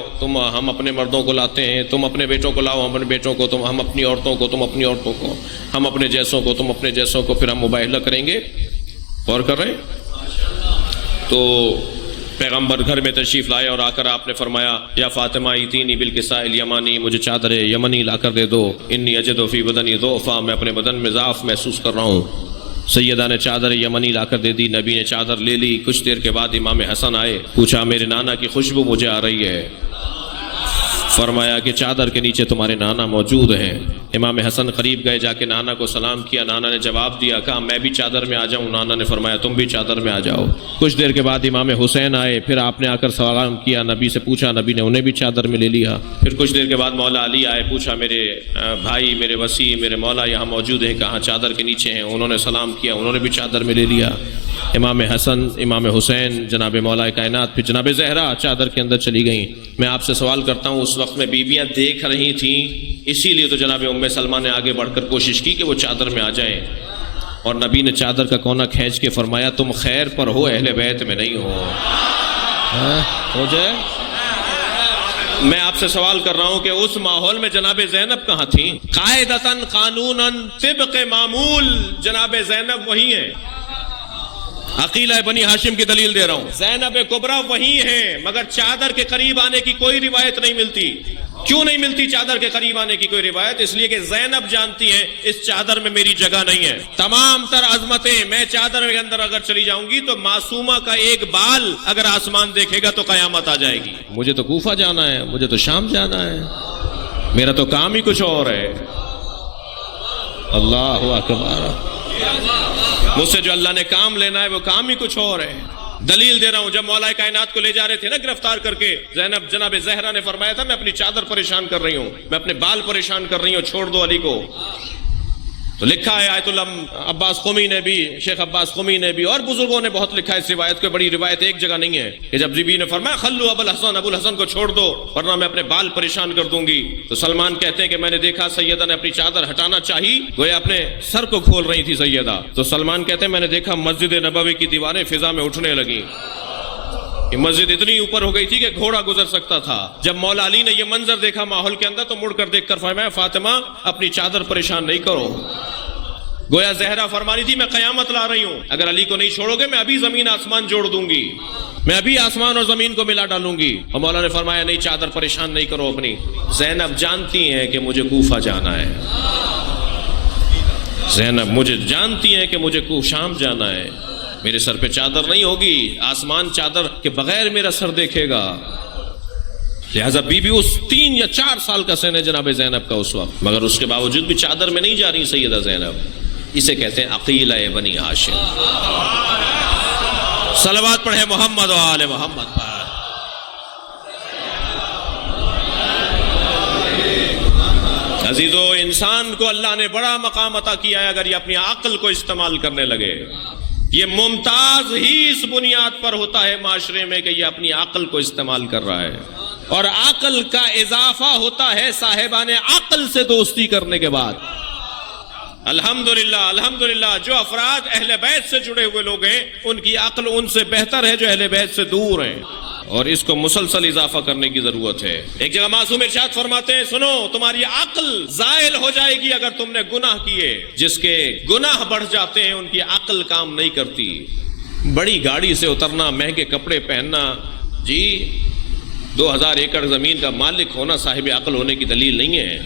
ہم اپنے مردوں کو لاتے ہیں، تم اپنے بیٹوں کو لاؤ، ہم اپنے بیٹوں کو، ہم اپنی عورتوں کو، تم اپنی عورتوں کو، ہم اپنے جیسوں کو، تم اپنے جیسوں کو، پھر ہم مباہلہ کریں گے۔ غور کر رہے ہیں؟ تو پیغمبر گھر میں تشریف لائے اور آ کر آپ نے فرمایا یا فاطمہ ایتینی بالکساء الیمانی، مجھے چادر یمنی لا کر دے دو، انی اجد فی بدنی ضعفا، میں اپنے بدن میں ضعف محسوس کر رہا ہوں۔ سیدہ نے چادر یمنی لا کر دے دی، نبی نے چادر لے لی۔ کچھ دیر کے بعد امام حسن آئے، پوچھا میرے نانا کی خوشبو مجھے آ رہی ہے۔ فرمایا کہ چادر کے نیچے تمہارے نانا موجود ہیں۔ امام حسن قریب گئے، جا کے نانا کو سلام کیا، نانا نے جواب دیا، کہا میں بھی چادر میں آ جاؤں؟ نانا نے فرمایا تم بھی چادر میں آ جاؤ۔ کچھ دیر کے بعد امام حسین آئے، پھر آپ نے آ کر سلام کیا، نبی سے پوچھا، نبی نے انہیں بھی چادر میں لے لیا۔ پھر کچھ دیر کے بعد مولا علی آئے، پوچھا میرے بھائی، میرے وسیع، میرے مولا یہاں موجود ہیں؟ کہاں چادر کے نیچے ہیں۔ انہوں نے سلام کیا، انہوں نے بھی چادر میں لے لیا۔ امام حسن، امام حسین، جناب مولا کائنات، پھر جناب زہرا چادر کے اندر چلی گئیں۔ میں آپ سے سوال کرتا ہوں، اس وقت میں بیویاں دیکھ رہی تھیں، اسی لیے تو جناب ام سلمہ نے آگے بڑھ کر کوشش کی کہ وہ چادر میں آ جائیں، اور نبی نے چادر کا کونا کھینچ کے فرمایا تم خیر پر ہو، اہل بیت میں نہیں ہو۔ ہو جائے میں آپ سے سوال کر رہا ہوں کہ اس ماحول میں جناب زینب کہاں تھیں؟ قاعدتاً قانوناً طبق معمول جناب زینب وہی ہیں. عقیلہ بنی ہاشم کی دلیل دے رہا ہوں. زینب کبریٰ وہی ہیں، مگر چادر کے قریب آنے کی کوئی روایت نہیں ملتی. کیوں نہیں ملتی چادر کے قریب آنے کی کوئی روایت؟ اس لیے کہ زینب جانتی ہیں اس چادر میں میری جگہ نہیں ہے. تمام تر عظمتیں میں چادر کے اندر اگر چلی جاؤں گی تو معصومہ کا ایک بال اگر آسمان دیکھے گا تو قیامت آ جائے گی. مجھے تو کوفہ جانا ہے، مجھے تو شام جانا ہے، میرا تو کام ہی کچھ اور ہے. اللہ اکبر. مجھ سے جو اللہ نے کام لینا ہے وہ کام ہی کچھ اور ہے. دلیل دے رہا ہوں. جب مولا کائنات کو لے جا رہے تھے نا گرفتار کر کے، جناب زہرا نے فرمایا تھا میں اپنی چادر پریشان کر رہی ہوں، میں اپنے بال پریشان کر رہی ہوں، چھوڑ دو علی کو. تو لکھا ہے آیت اللہ عباس قمی نے بھی، شیخ عباس قمی نے بھی اور بزرگوں نے بہت لکھا ہے اس روایت کو. بڑی روایت ایک جگہ نہیں ہے کہ جب بی نے فرمایا خلو ابو الحسن کو چھوڑ دو ورنہ میں اپنے بال پریشان کر دوں گی، تو سلمان کہتے ہیں کہ میں نے دیکھا سیدہ نے اپنی چادر ہٹانا چاہی، گویا اپنے سر کو کھول رہی تھی سیدہ. تو سلمان کہتے ہیں میں نے دیکھا مسجد نبوی کی دیواریں فضا میں اٹھنے لگیں. یہ مسجد اتنی اوپر ہو گئی تھی کہ گھوڑا گزر سکتا تھا. جب مولا علی نے یہ منظر دیکھا ماحول کے اندر تو مڑ کر دیکھ کر فرمایا فاطمہ اپنی چادر پریشان نہیں کرو. گویا زہرا فرما رہی تھی میں قیامت لا رہی ہوں، اگر علی کو نہیں چھوڑو گے میں ابھی زمین آسمان جوڑ دوں گی، میں ابھی آسمان اور زمین کو ملا ڈالوں گی. اور مولا نے فرمایا نہیں چادر پریشان نہیں کرو اپنی. زینب جانتی ہیں کہ مجھے کوفہ جانا ہے، زینب مجھے جانتی ہیں کہ مجھے شام جانا ہے، میرے سر پہ چادر نہیں ہوگی، آسمان چادر کے بغیر میرا سر دیکھے گا. لہذا بی بی اس 3 یا 4 سال کا سن ہے جناب زینب کا اس وقت، مگر اس کے باوجود بھی چادر میں نہیں جا رہی سیدہ زینب. اسے کہتے ہیں عقیلہ بنی ہاشم. صلوات پڑھے محمد و آل محمد پر. عزیزو انسان کو اللہ نے بڑا مقام عطا کیا ہے اگر یہ اپنی عقل کو استعمال کرنے لگے. یہ ممتاز ہی اس بنیاد پر ہوتا ہے معاشرے میں کہ یہ اپنی عقل کو استعمال کر رہا ہے، اور عقل کا اضافہ ہوتا ہے صاحبان عقل سے دوستی کرنے کے بعد. الحمدللہ الحمدللہ جو افراد اہل بیت سے جڑے ہوئے لوگ ہیں ان کی عقل ان سے بہتر ہے جو اہل بیت سے دور ہیں، اور اس کو مسلسل اضافہ کرنے کی ضرورت ہے. ایک جگہ معصوم ارشاد فرماتے ہیں سنو تمہاری عقل زائل ہو جائے گی اگر تم نے گناہ کیے. جس کے گناہ بڑھ جاتے ہیں ان کی عقل کام نہیں کرتی. بڑی گاڑی سے اترنا، مہنگے کپڑے پہننا، جی 2000 ایکڑ زمین کا مالک ہونا صاحب عقل ہونے کی دلیل نہیں ہے.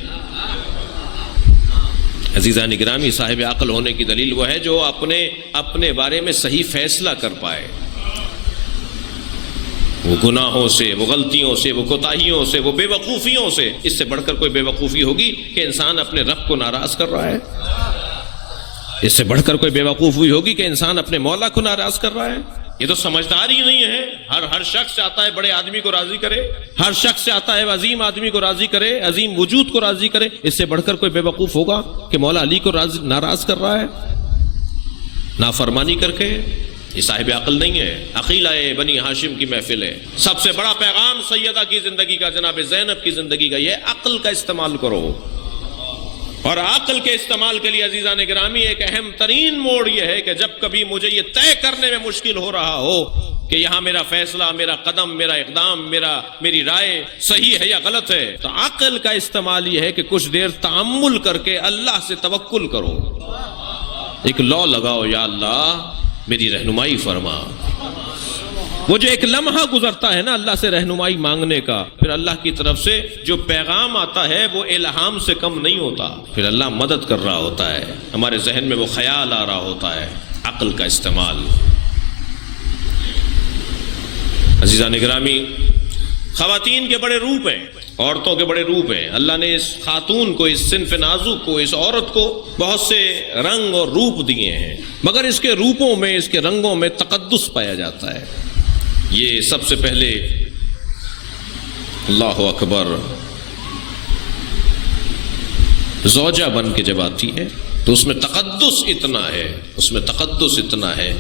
عزیزان گرامی صاحب عقل ہونے کی دلیل وہ ہے جو اپنے بارے میں صحیح فیصلہ کر پائے. وہ گناہوں سے، وہ غلطیوں سے، وہ کوتاہیوں سے، وہ بے وقوفیوں سے. اس سے بڑھ کر کوئی بے وقوفی ہوگی کہ انسان اپنے رب کو ناراض کر رہا ہے؟ اس سے بڑھ کر کوئی بے وقوفی ہوگی کہ انسان اپنے مولا کو ناراض کر رہا ہے؟ یہ تو سمجھدار ہی نہیں ہے. ہر شخص چاہتا ہے بڑے آدمی کو راضی کرے، ہر شخص چاہتا ہے عظیم آدمی کو راضی کرے، عظیم وجود کو راضی کرے. اس سے بڑھ کر کوئی بے وقوف ہوگا کہ مولا علی کو ناراض کر رہا ہے نافرمانی کر کے؟ یہ صاحب عقل نہیں ہے. عقیلہ بنی ہاشم کی محفل ہے. سب سے بڑا پیغام سیدہ کی زندگی کا، جناب زینب کی زندگی کا یہ عقل کا استعمال کرو. اور عقل کے استعمال کے لیے عزیزان گرامی ایک اہم ترین موڑ یہ ہے کہ جب کبھی مجھے یہ طے کرنے میں مشکل ہو رہا ہو کہ یہاں میرا فیصلہ، میرا قدم، میرا اقدام، میری رائے صحیح ہے یا غلط ہے، تو عقل کا استعمال یہ ہے کہ کچھ دیر تأمل کر کے اللہ سے توکل کرو. ایک لو لگاؤ، یا اللہ میری رہنمائی فرما. وہ جو ایک لمحہ گزرتا ہے نا اللہ سے رہنمائی مانگنے کا، پھر اللہ کی طرف سے جو پیغام آتا ہے وہ الہام سے کم نہیں ہوتا. پھر اللہ مدد کر رہا ہوتا ہے، ہمارے ذہن میں وہ خیال آ رہا ہوتا ہے. عقل کا استعمال. عزیزان گرامی خواتین کے بڑے روپ ہیں، عورتوں کے بڑے روپ ہیں. اللہ نے اس خاتون کو، اس صنف نازک کو، اس عورت کو بہت سے رنگ اور روپ دیے ہیں، مگر اس کے روپوں میں، اس کے رنگوں میں تقدس پایا جاتا ہے. یہ سب سے پہلے اللہ اکبر زوجہ بن کے جب آتی ہے تو اس میں تقدس اتنا ہے، اس میں تقدس اتنا ہے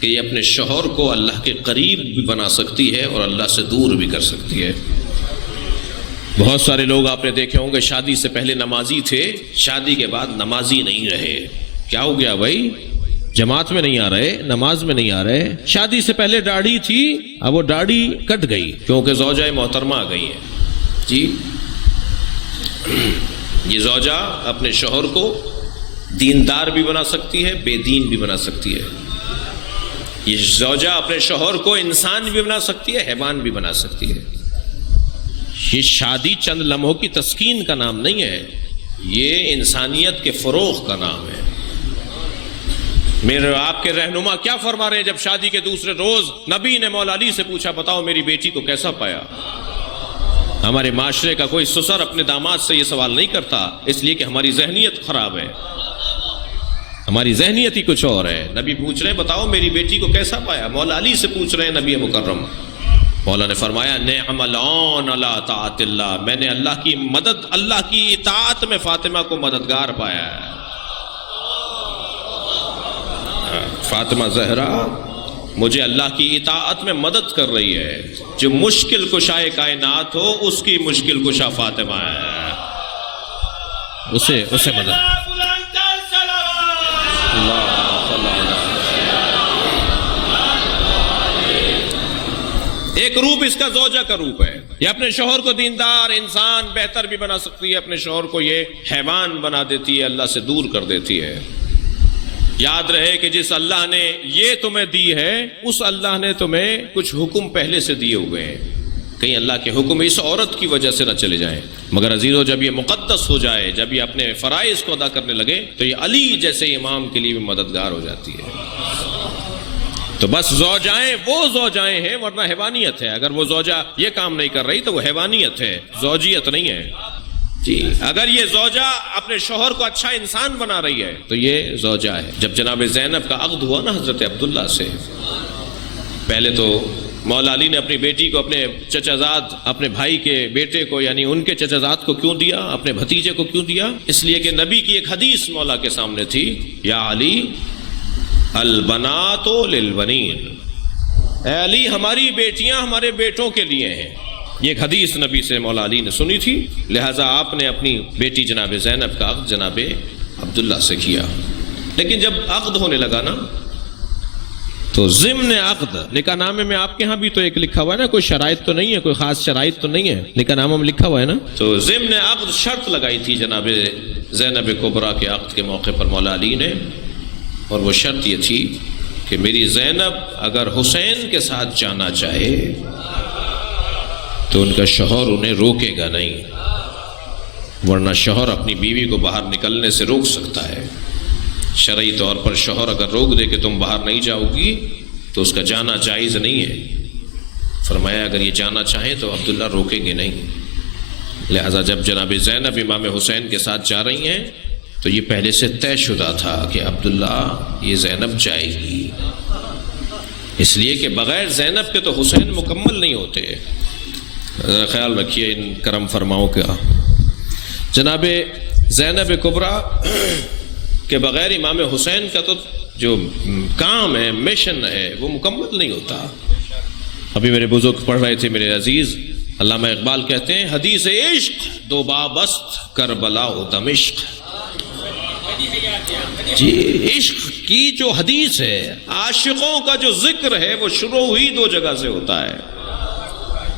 کہ یہ اپنے شوہر کو اللہ کے قریب بھی بنا سکتی ہے اور اللہ سے دور بھی کر سکتی ہے. بہت سارے لوگ آپ نے دیکھے ہوں گے شادی سے پہلے نمازی تھے، شادی کے بعد نمازی نہیں رہے. کیا ہو گیا بھائی؟ جماعت میں نہیں آ رہے، نماز میں نہیں آ رہے. شادی سے پہلے داڑھی تھی، اب وہ داڑھی کٹ گئی کیونکہ زوجہ محترمہ آ گئی ہے. جی یہ زوجہ اپنے شوہر کو دیندار بھی بنا سکتی ہے، بے دین بھی بنا سکتی ہے. یہ زوجہ اپنے شوہر کو انسان بھی بنا سکتی ہے، حیوان بھی بنا سکتی ہے. یہ شادی چند لمحوں کی تسکین کا نام نہیں ہے، یہ انسانیت کے فروغ کا نام ہے. میرے آپ کے رہنما کیا فرما رہے ہیں جب شادی کے دوسرے روز نبی نے مولا علی سے پوچھا بتاؤ میری بیٹی کو کیسا پایا؟ ہمارے معاشرے کا کوئی سسر اپنے داماد سے یہ سوال نہیں کرتا، اس لیے کہ ہماری ذہنیت خراب ہے، ہماری ذہنیت ہی کچھ اور ہے. نبی پوچھ رہے ہیں بتاؤ میری بیٹی کو کیسا پایا؟ مولا علی سے پوچھ رہے ہیں نبی مکرم. مولا نے فرمایا نعم العون علی طاعت اللہ، میں نے اللہ کی مدد، اللہ کی اطاعت میں فاطمہ کو مددگار پایا ہے. فاطمہ زہرا مجھے اللہ کی اطاعت میں مدد کر رہی ہے. جو مشکل کشائے کائنات ہو اس کی مشکل کشا فاطمہ ہے، اسے مدد. ایک روپ اس کا زوجہ کا روپ ہے. یہ اپنے شوہر کو دیندار انسان بہتر بھی بنا سکتی ہے، اپنے شوہر کو یہ حیوان بنا دیتی ہے، اللہ سے دور کر دیتی ہے. یاد رہے کہ جس اللہ نے یہ تمہیں دی ہے اس اللہ نے تمہیں کچھ حکم پہلے سے دیے ہوئے ہیں، کہیں اللہ کے حکم اس عورت کی وجہ سے نہ چلے جائیں. مگر عزیزو جب یہ مقدس ہو جائے، جب یہ اپنے فرائض کو ادا کرنے لگے تو یہ علی جیسے امام کے لیے بھی مددگار ہو جاتی ہے. تو بس زوجائیں وہ زوجائیں ہیں، ورنہ حیوانیت ہے. اگر وہ زوجہ یہ کام نہیں کر رہی تو وہ حیوانیت ہے، زوجیت نہیں ہے. جی اگر یہ زوجہ اپنے شوہر کو اچھا انسان بنا رہی ہے تو یہ زوجہ ہے. جب جناب زینب کا عقد ہوا نا حضرت عبداللہ سے، پہلے تو مولا علی نے اپنی بیٹی کو اپنے چچا زاد، اپنے بھائی کے بیٹے کو یعنی ان کے چچا زاد کو کیوں دیا، اپنے بھتیجے کو کیوں دیا؟ اس لیے کہ نبی کی ایک حدیث مولا کے سامنے تھی، یا علی البنات للبنین، اے علی ہماری بیٹیاں ہمارے بیٹوں کے لیے ہیں. یہ ایک حدیث نبی سے مولا علی نے سنی تھی، لہٰذا آپ نے اپنی بیٹی جناب زینب کا عقد جناب عبداللہ سے کیا. لیکن جب عقد ہونے لگا نا تو ضمن عقد نکاح نامے میں آپ کے ہاں بھی تو ایک لکھا ہوا ہے نا، کوئی شرائط تو نہیں ہے، کوئی خاص شرائط تو نہیں ہے، نکاح نامہ میں لکھا ہوا ہے نا. تو ضمن عقد شرط لگائی تھی جناب زینب کبریٰ کے عقد کے موقع پر مولا علی نے، اور وہ شرط یہ تھی کہ میری زینب اگر حسین کے ساتھ جانا چاہے تو ان کا شوہر انہیں روکے گا نہیں، ورنہ شوہر اپنی بیوی کو باہر نکلنے سے روک سکتا ہے. شرعی طور پر شوہر اگر روک دے کہ تم باہر نہیں جاؤ گی تو اس کا جانا جائز نہیں ہے. فرمایا اگر یہ جانا چاہیں تو عبداللہ روکیں گے نہیں. لہذا جب جناب زینب امام حسین کے ساتھ جا رہی ہیں تو یہ پہلے سے طے شدہ تھا کہ عبداللہ یہ زینب جائے گی، اس لیے کہ بغیر زینب کے تو حسین مکمل نہیں ہوتے. خیال رکھیے ان کرم فرماؤں کا. جناب زینب کبریٰ کے بغیر امام حسین کا تو جو کام ہے، مشن ہے، وہ مکمل نہیں ہوتا. ابھی میرے بزرگ پڑھ رہے تھے میرے عزیز، علامہ اقبال کہتے ہیں حدیث عشق دو بابست کربلا و دمشق. جی عشق کی جو حدیث ہے، عاشقوں کا جو ذکر ہے، وہ شروع ہی دو جگہ سے ہوتا ہے.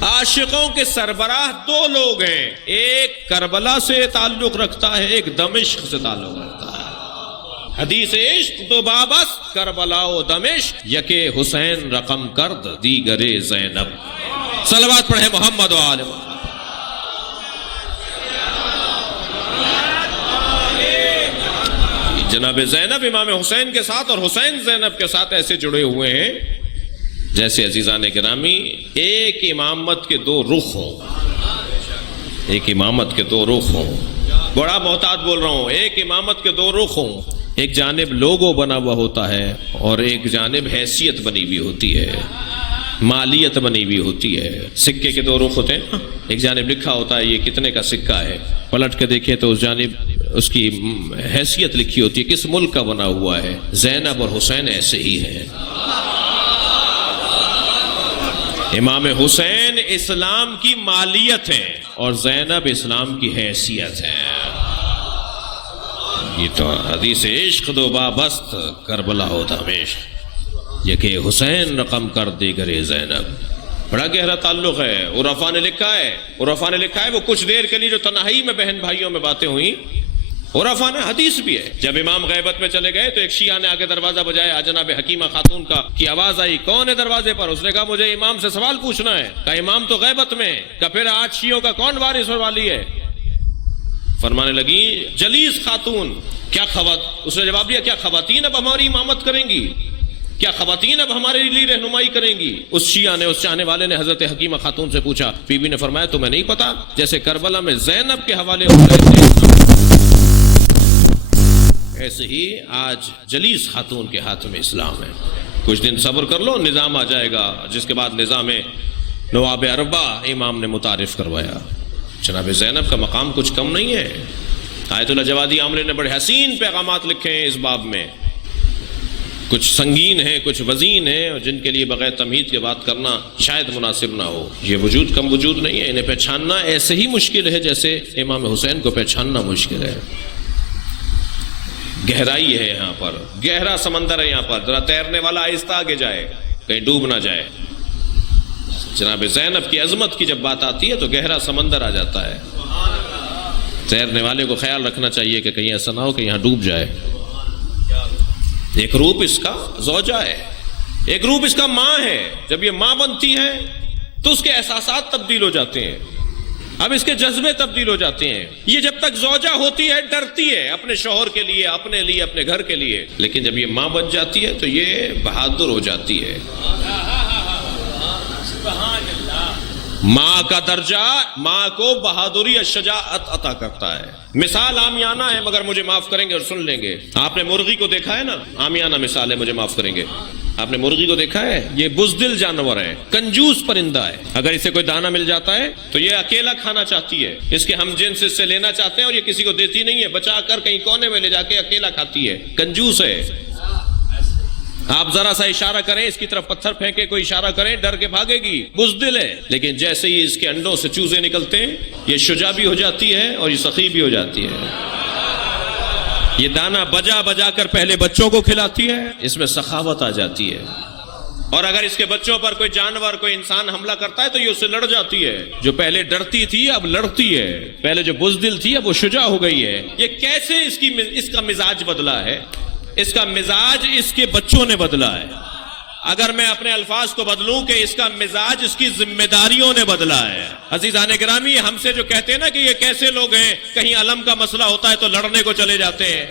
عاشقوں کے سربراہ دو لوگ ہیں، ایک کربلا سے تعلق رکھتا ہے، ایک دمشق سے تعلق رکھتا ہے. حدیث عشق دو بابست کربلا و دمشق، یکے حسین رقم کرد دیگرے زینب. صلوات پڑھے محمد و آل محمد. جناب زینب امام حسین کے ساتھ اور حسین زینب کے ساتھ ایسے جڑے ہوئے ہیں جیسے عزیزان گرامی ایک امامت کے دو رخ ہوں. ایک امامت کے دو رخ ہوں. بڑا محتاط بول رہا ہوں. ایک امامت کے دو رخ ہوں. ایک جانب لوگو بنا ہوا ہوتا ہے اور ایک جانب حیثیت بنی ہوئی ہوتی ہے، مالیت بنی ہوئی ہوتی ہے. سکے کے دو رخ ہوتے ہیں. ایک جانب لکھا ہوتا ہے یہ کتنے کا سکہ ہے، پلٹ کے دیکھیں تو اس جانب اس کی حیثیت لکھی ہوتی ہے، کس ملک کا بنا ہوا ہے. زینب اور حسین ایسے ہی ہیں. امام حسین اسلام کی مالیت ہے اور زینب اسلام کی حیثیت ہے. یہ تو حدیث عشق دو بابست کربلا ہو دمشق، یہ کہ حسین رقم کر دیگرے زینب. بڑا گہرا تعلق ہے. عرفا نے لکھا ہے وہ کچھ دیر کے لیے جو تنہائی میں بہن بھائیوں میں باتیں ہوئیں، عرفا نے حدیث بھی ہے، جب امام غیبت میں چلے گئے تو ایک شیعہ نے آگے دروازہ بجایا، جناب حکیمہ خاتون کی آواز آئی، کون ہے دروازے پر؟ اس نے کہا مجھے امام سے سوال پوچھنا ہے. کہا امام تو غیبت میں. کہا پھر آج شیعوں کا کون وارث والی ہے؟ فرمانے لگی جلیس خاتون. اس نے جواب دیا، کیا خواتین اب ہماری امامت کریں گی؟ کیا خواتین اب ہمارے لیے رہنمائی کریں گی؟ اس شیعہ نے، اس چاہنے والے نے حضرت حکیمہ خاتون سے پوچھا. بی بی نے فرمایا تمہیں نہیں پتا، جیسے کربلا میں زینب کے حوالے ہو گئے تھے، ایسے ہی آج جلیس خاتون کے ہاتھ میں اسلام ہے. کچھ دن صبر کر لو، نظام آ جائے گا. جس کے بعد نظام نواب اربع امام نے متعارف کروایا. جناب زینب کا مقام کچھ کم نہیں ہے. آیت اللہ جوادی عاملے نے بڑے حسین پیغامات لکھے ہیں اس باب میں، کچھ سنگین ہیں، کچھ وزین ہیں، اور جن کے لیے بغیر تمہید کے بات کرنا شاید مناسب نہ ہو. یہ وجود کم وجود نہیں ہے، انہیں پہچاننا ایسے ہی مشکل ہے جیسے امام حسین کو پہچاننا مشکل ہے. گہرائی ہے یہاں پر، گہرا سمندر ہے یہاں پر. ذرا تیرنے والا آہستہ آگے جائے، کہیں ڈوب نہ جائے. جناب زینب کی عظمت کی جب بات آتی ہے تو گہرا سمندر آ جاتا ہے. تیرنے والے کو خیال رکھنا چاہیے کہ کہیں ایسا نہ ہو کہ یہاں ڈوب جائے. ایک روپ اس کا زوجہ ہے، ایک روپ اس کا ماں ہے. جب یہ ماں بنتی ہے تو اس کے احساسات تبدیل ہو جاتے ہیں، اب اس کے جذبے تبدیل ہو جاتے ہیں. یہ جب تک زوجہ ہوتی ہے ڈرتی ہے اپنے شوہر کے لیے، اپنے لیے، اپنے گھر کے لیے، لیکن جب یہ ماں بن جاتی ہے تو یہ بہادر ہو جاتی ہے. ماں کا درجہ ماں کو بہادری الشجاعت عطا کرتا ہے. مثال عامیانہ ہے مگر مجھے معاف کریں گے اور سن لیں گے. آپ نے مرغی کو دیکھا ہے نا، عامیانہ مثال ہے، مجھے معاف کریں گے. آپ نے مرغی کو دیکھا ہے؟ یہ بزدل جانور ہے، کنجوس پرندہ ہے. اگر اسے کوئی دانہ مل جاتا ہے تو یہ اکیلا کھانا چاہتی ہے. اس کے ہم جنس اس سے لینا چاہتے ہیں اور یہ کسی کو دیتی نہیں ہے، بچا کر کہیں کونے میں لے جا کے اکیلا کھاتی ہے. کنجوس ہے. آپ ذرا سا اشارہ کریں، اس کی طرف پتھر پھینکے، کوئی اشارہ کریں، ڈر کے بھاگے گی. بزدل ہے. لیکن جیسے ہی اس کے انڈوں سے چوزے نکلتے ہیں یہ شجاع بھی ہو جاتی ہے اور یہ سخی بھی ہو جاتی ہے. یہ دانہ بجا بجا کر پہلے بچوں کو کھلاتی ہے، اس میں سخاوت آ جاتی ہے. اور اگر اس کے بچوں پر کوئی جانور، کوئی انسان حملہ کرتا ہے تو یہ اس سے لڑ جاتی ہے. جو پہلے ڈرتی تھی اب لڑتی ہے، پہلے جو بزدل تھی اب وہ شجاع ہو گئی ہے. یہ کیسے اس کا مزاج بدلا ہے؟ اس کا مزاج اس کے بچوں نے بدلا ہے. اگر میں اپنے الفاظ کو بدلوں کہ اس کا مزاج اس کی ذمہ داریوں نے بدلا ہے. عزیزان گرامی، ہم سے جو کہتے ہیں نا کہ یہ کیسے لوگ ہیں، کہیں علم کا مسئلہ ہوتا ہے تو لڑنے کو چلے جاتے ہیں.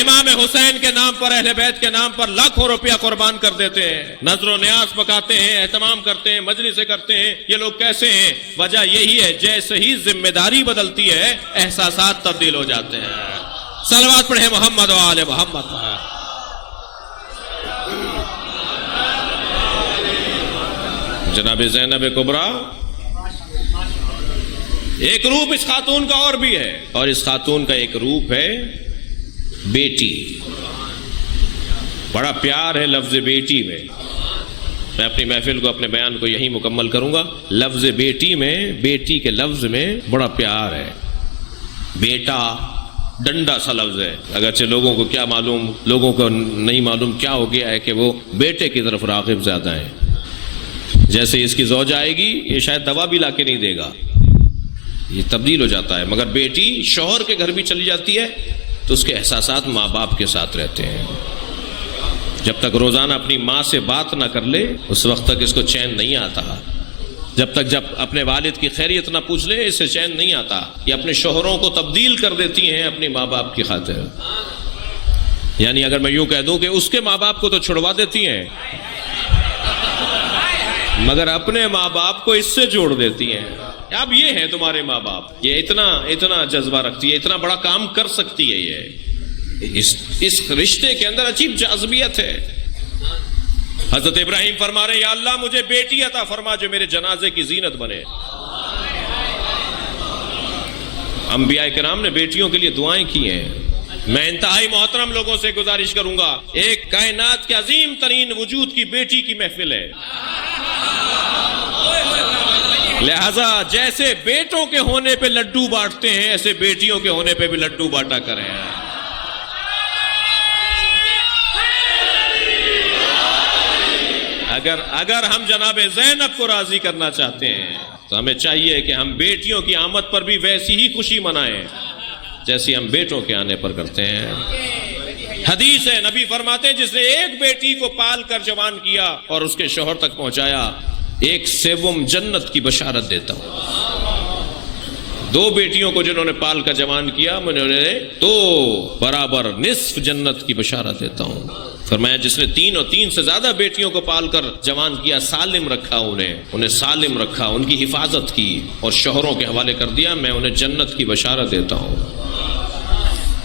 امام حسین کے نام پر، اہل بیت کے نام پر لاکھوں روپیہ قربان کر دیتے ہیں، نذر و نیاز پکاتے ہیں، اہتمام کرتے ہیں، مجلسیں کرتے ہیں. یہ لوگ کیسے ہیں؟ وجہ یہی ہے، جیسے ہی ذمہ داری بدلتی ہے احساسات تبدیل ہو جاتے ہیں. صلوات پڑھیں محمد و آل محمد. جناب زینب کبریٰ ایک روپ اس خاتون کا اور بھی ہے، اور اس خاتون کا ایک روپ ہے بیٹی. بڑا پیار ہے لفظ بیٹی میں. میں اپنی محفل کو، اپنے بیان کو یہی مکمل کروں گا. لفظ بیٹی میں، بیٹی کے لفظ میں بڑا پیار ہے. بیٹا ڈنڈا سا لفظ ہے. اگرچہ لوگوں کو کیا معلوم، لوگوں کو نہیں معلوم کیا ہو گیا ہے کہ وہ بیٹے کی طرف راغب زیادہ ہیں. جیسے اس کی زوج آئے گی یہ شاید دوا بھی لا کے نہیں دے گا، یہ تبدیل ہو جاتا ہے. مگر بیٹی شوہر کے گھر بھی چلی جاتی ہے تو اس کے احساسات ماں باپ کے ساتھ رہتے ہیں. جب تک روزانہ اپنی ماں سے بات نہ کر لے اس وقت تک اس کو چین نہیں آتا. جب اپنے والد کی خیریت نہ پوچھ لے اس سے چین نہیں آتا. یہ اپنے شوہروں کو تبدیل کر دیتی ہیں اپنی ماں باپ کی خاطر. یعنی اگر میں یوں کہہ دوں کہ اس کے ماں باپ کو تو چھڑوا دیتی ہیں مگر اپنے ماں باپ کو اس سے جوڑ دیتی ہیں. اب یہ ہے تمہارے ماں باپ، یہ اتنا جذبہ رکھتی ہے، اتنا بڑا کام کر سکتی ہے. یہ اس رشتے کے اندر عجیب جاذبیت ہے. حضرت ابراہیم فرما رہے یا اللہ مجھے بیٹی عطا فرما جو میرے جنازے کی زینت بنے. انبیاء کرام نے بیٹیوں کے لیے دعائیں کی ہیں. میں انتہائی محترم لوگوں سے گزارش کروں گا، ایک کائنات کے عظیم ترین وجود کی بیٹی کی محفل ہے، لہذا جیسے بیٹوں کے ہونے پہ لڈو بانٹتے ہیں ایسے بیٹیوں کے ہونے پہ بھی لڈو بانٹا کریں. اگر ہم جناب زینب کو راضی کرنا چاہتے ہیں تو ہمیں چاہیے کہ ہم بیٹیوں کی آمد پر بھی ویسی ہی خوشی منائیں جیسی ہم بیٹوں کے آنے پر کرتے ہیں۔ حدیث ہے، نبی فرماتے ہیں جس نے ایک بیٹی کو پال کر جوان کیا اور اس کے شوہر تک پہنچایا، 1/7 جنت کی بشارت دیتا ہوں۔ 2 بیٹیوں کو جنہوں نے پال کر جوان کیا، میں نے تو برابر نصف جنت کی بشارت دیتا ہوں۔ فرمایا جس نے 3 اور 3 سے زیادہ بیٹیوں کو پال کر جوان کیا، سالم رکھا انہیں سالم رکھا، ان کی حفاظت کی اور شوہروں کے حوالے کر دیا، میں انہیں جنت کی بشارت دیتا ہوں۔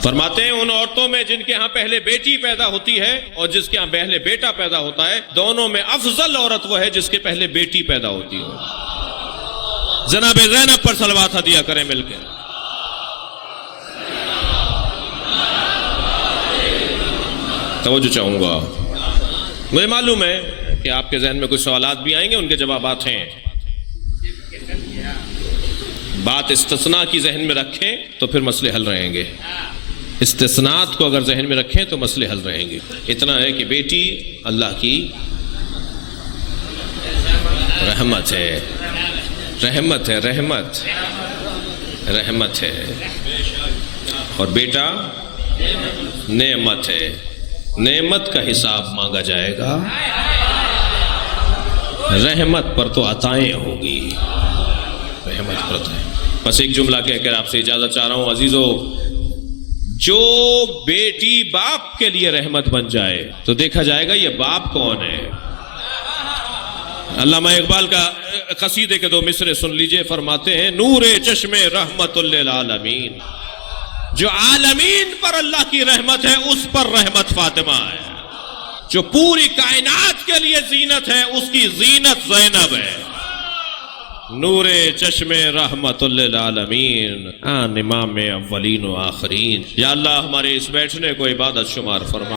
فرماتے ہیں ان عورتوں میں جن کے ہاں پہلے بیٹی پیدا ہوتی ہے اور جس کے ہاں پہلے بیٹا پیدا ہوتا ہے، دونوں میں افضل عورت وہ ہے جس کے پہلے بیٹی پیدا ہوتی ہو۔ جناب زینب پر صلوات ہدیہ کریں مل کے۔ توجہ چاہوں گا، مجھے معلوم ہے کہ آپ کے ذہن میں کچھ سوالات بھی آئیں گے، ان کے جوابات ہیں۔ بات استثناء کی ذہن میں رکھیں تو پھر مسئلے حل رہیں گے، استثناءات کو اگر ذہن میں رکھیں تو مسئلے حل رہیں گے۔ اتنا ہے کہ بیٹی اللہ کی رحمت ہے، رحمت ہے، رحمت ہے، اور بیٹا نعمت ہے، نعمت کا حساب مانگا جائے گا، رحمت پر تو عطائیں ہوگی، رحمت پر عطائیں۔ بس ایک جملہ کہہ کر آپ سے اجازت چاہ رہا ہوں عزیزو، جو بیٹی باپ کے لیے رحمت بن جائے تو دیکھا جائے گا یہ باپ کون ہے۔ علامہ اقبال کا قصیدے کے 2 مصرے سن لیجئے، فرماتے ہیں نور چشم رحمت للعالمین، جو عالمین پر اللہ کی رحمت ہے اس پر رحمت فاطمہ ہے، جو پوری کائنات کے لیے زینت ہے اس کی زینت زینب ہے۔ نور چشم رحمت للعالمین، آن امام اولین و آخرین۔ یا اللہ ہمارے اس بیٹھنے کو عبادت شمار فرما۔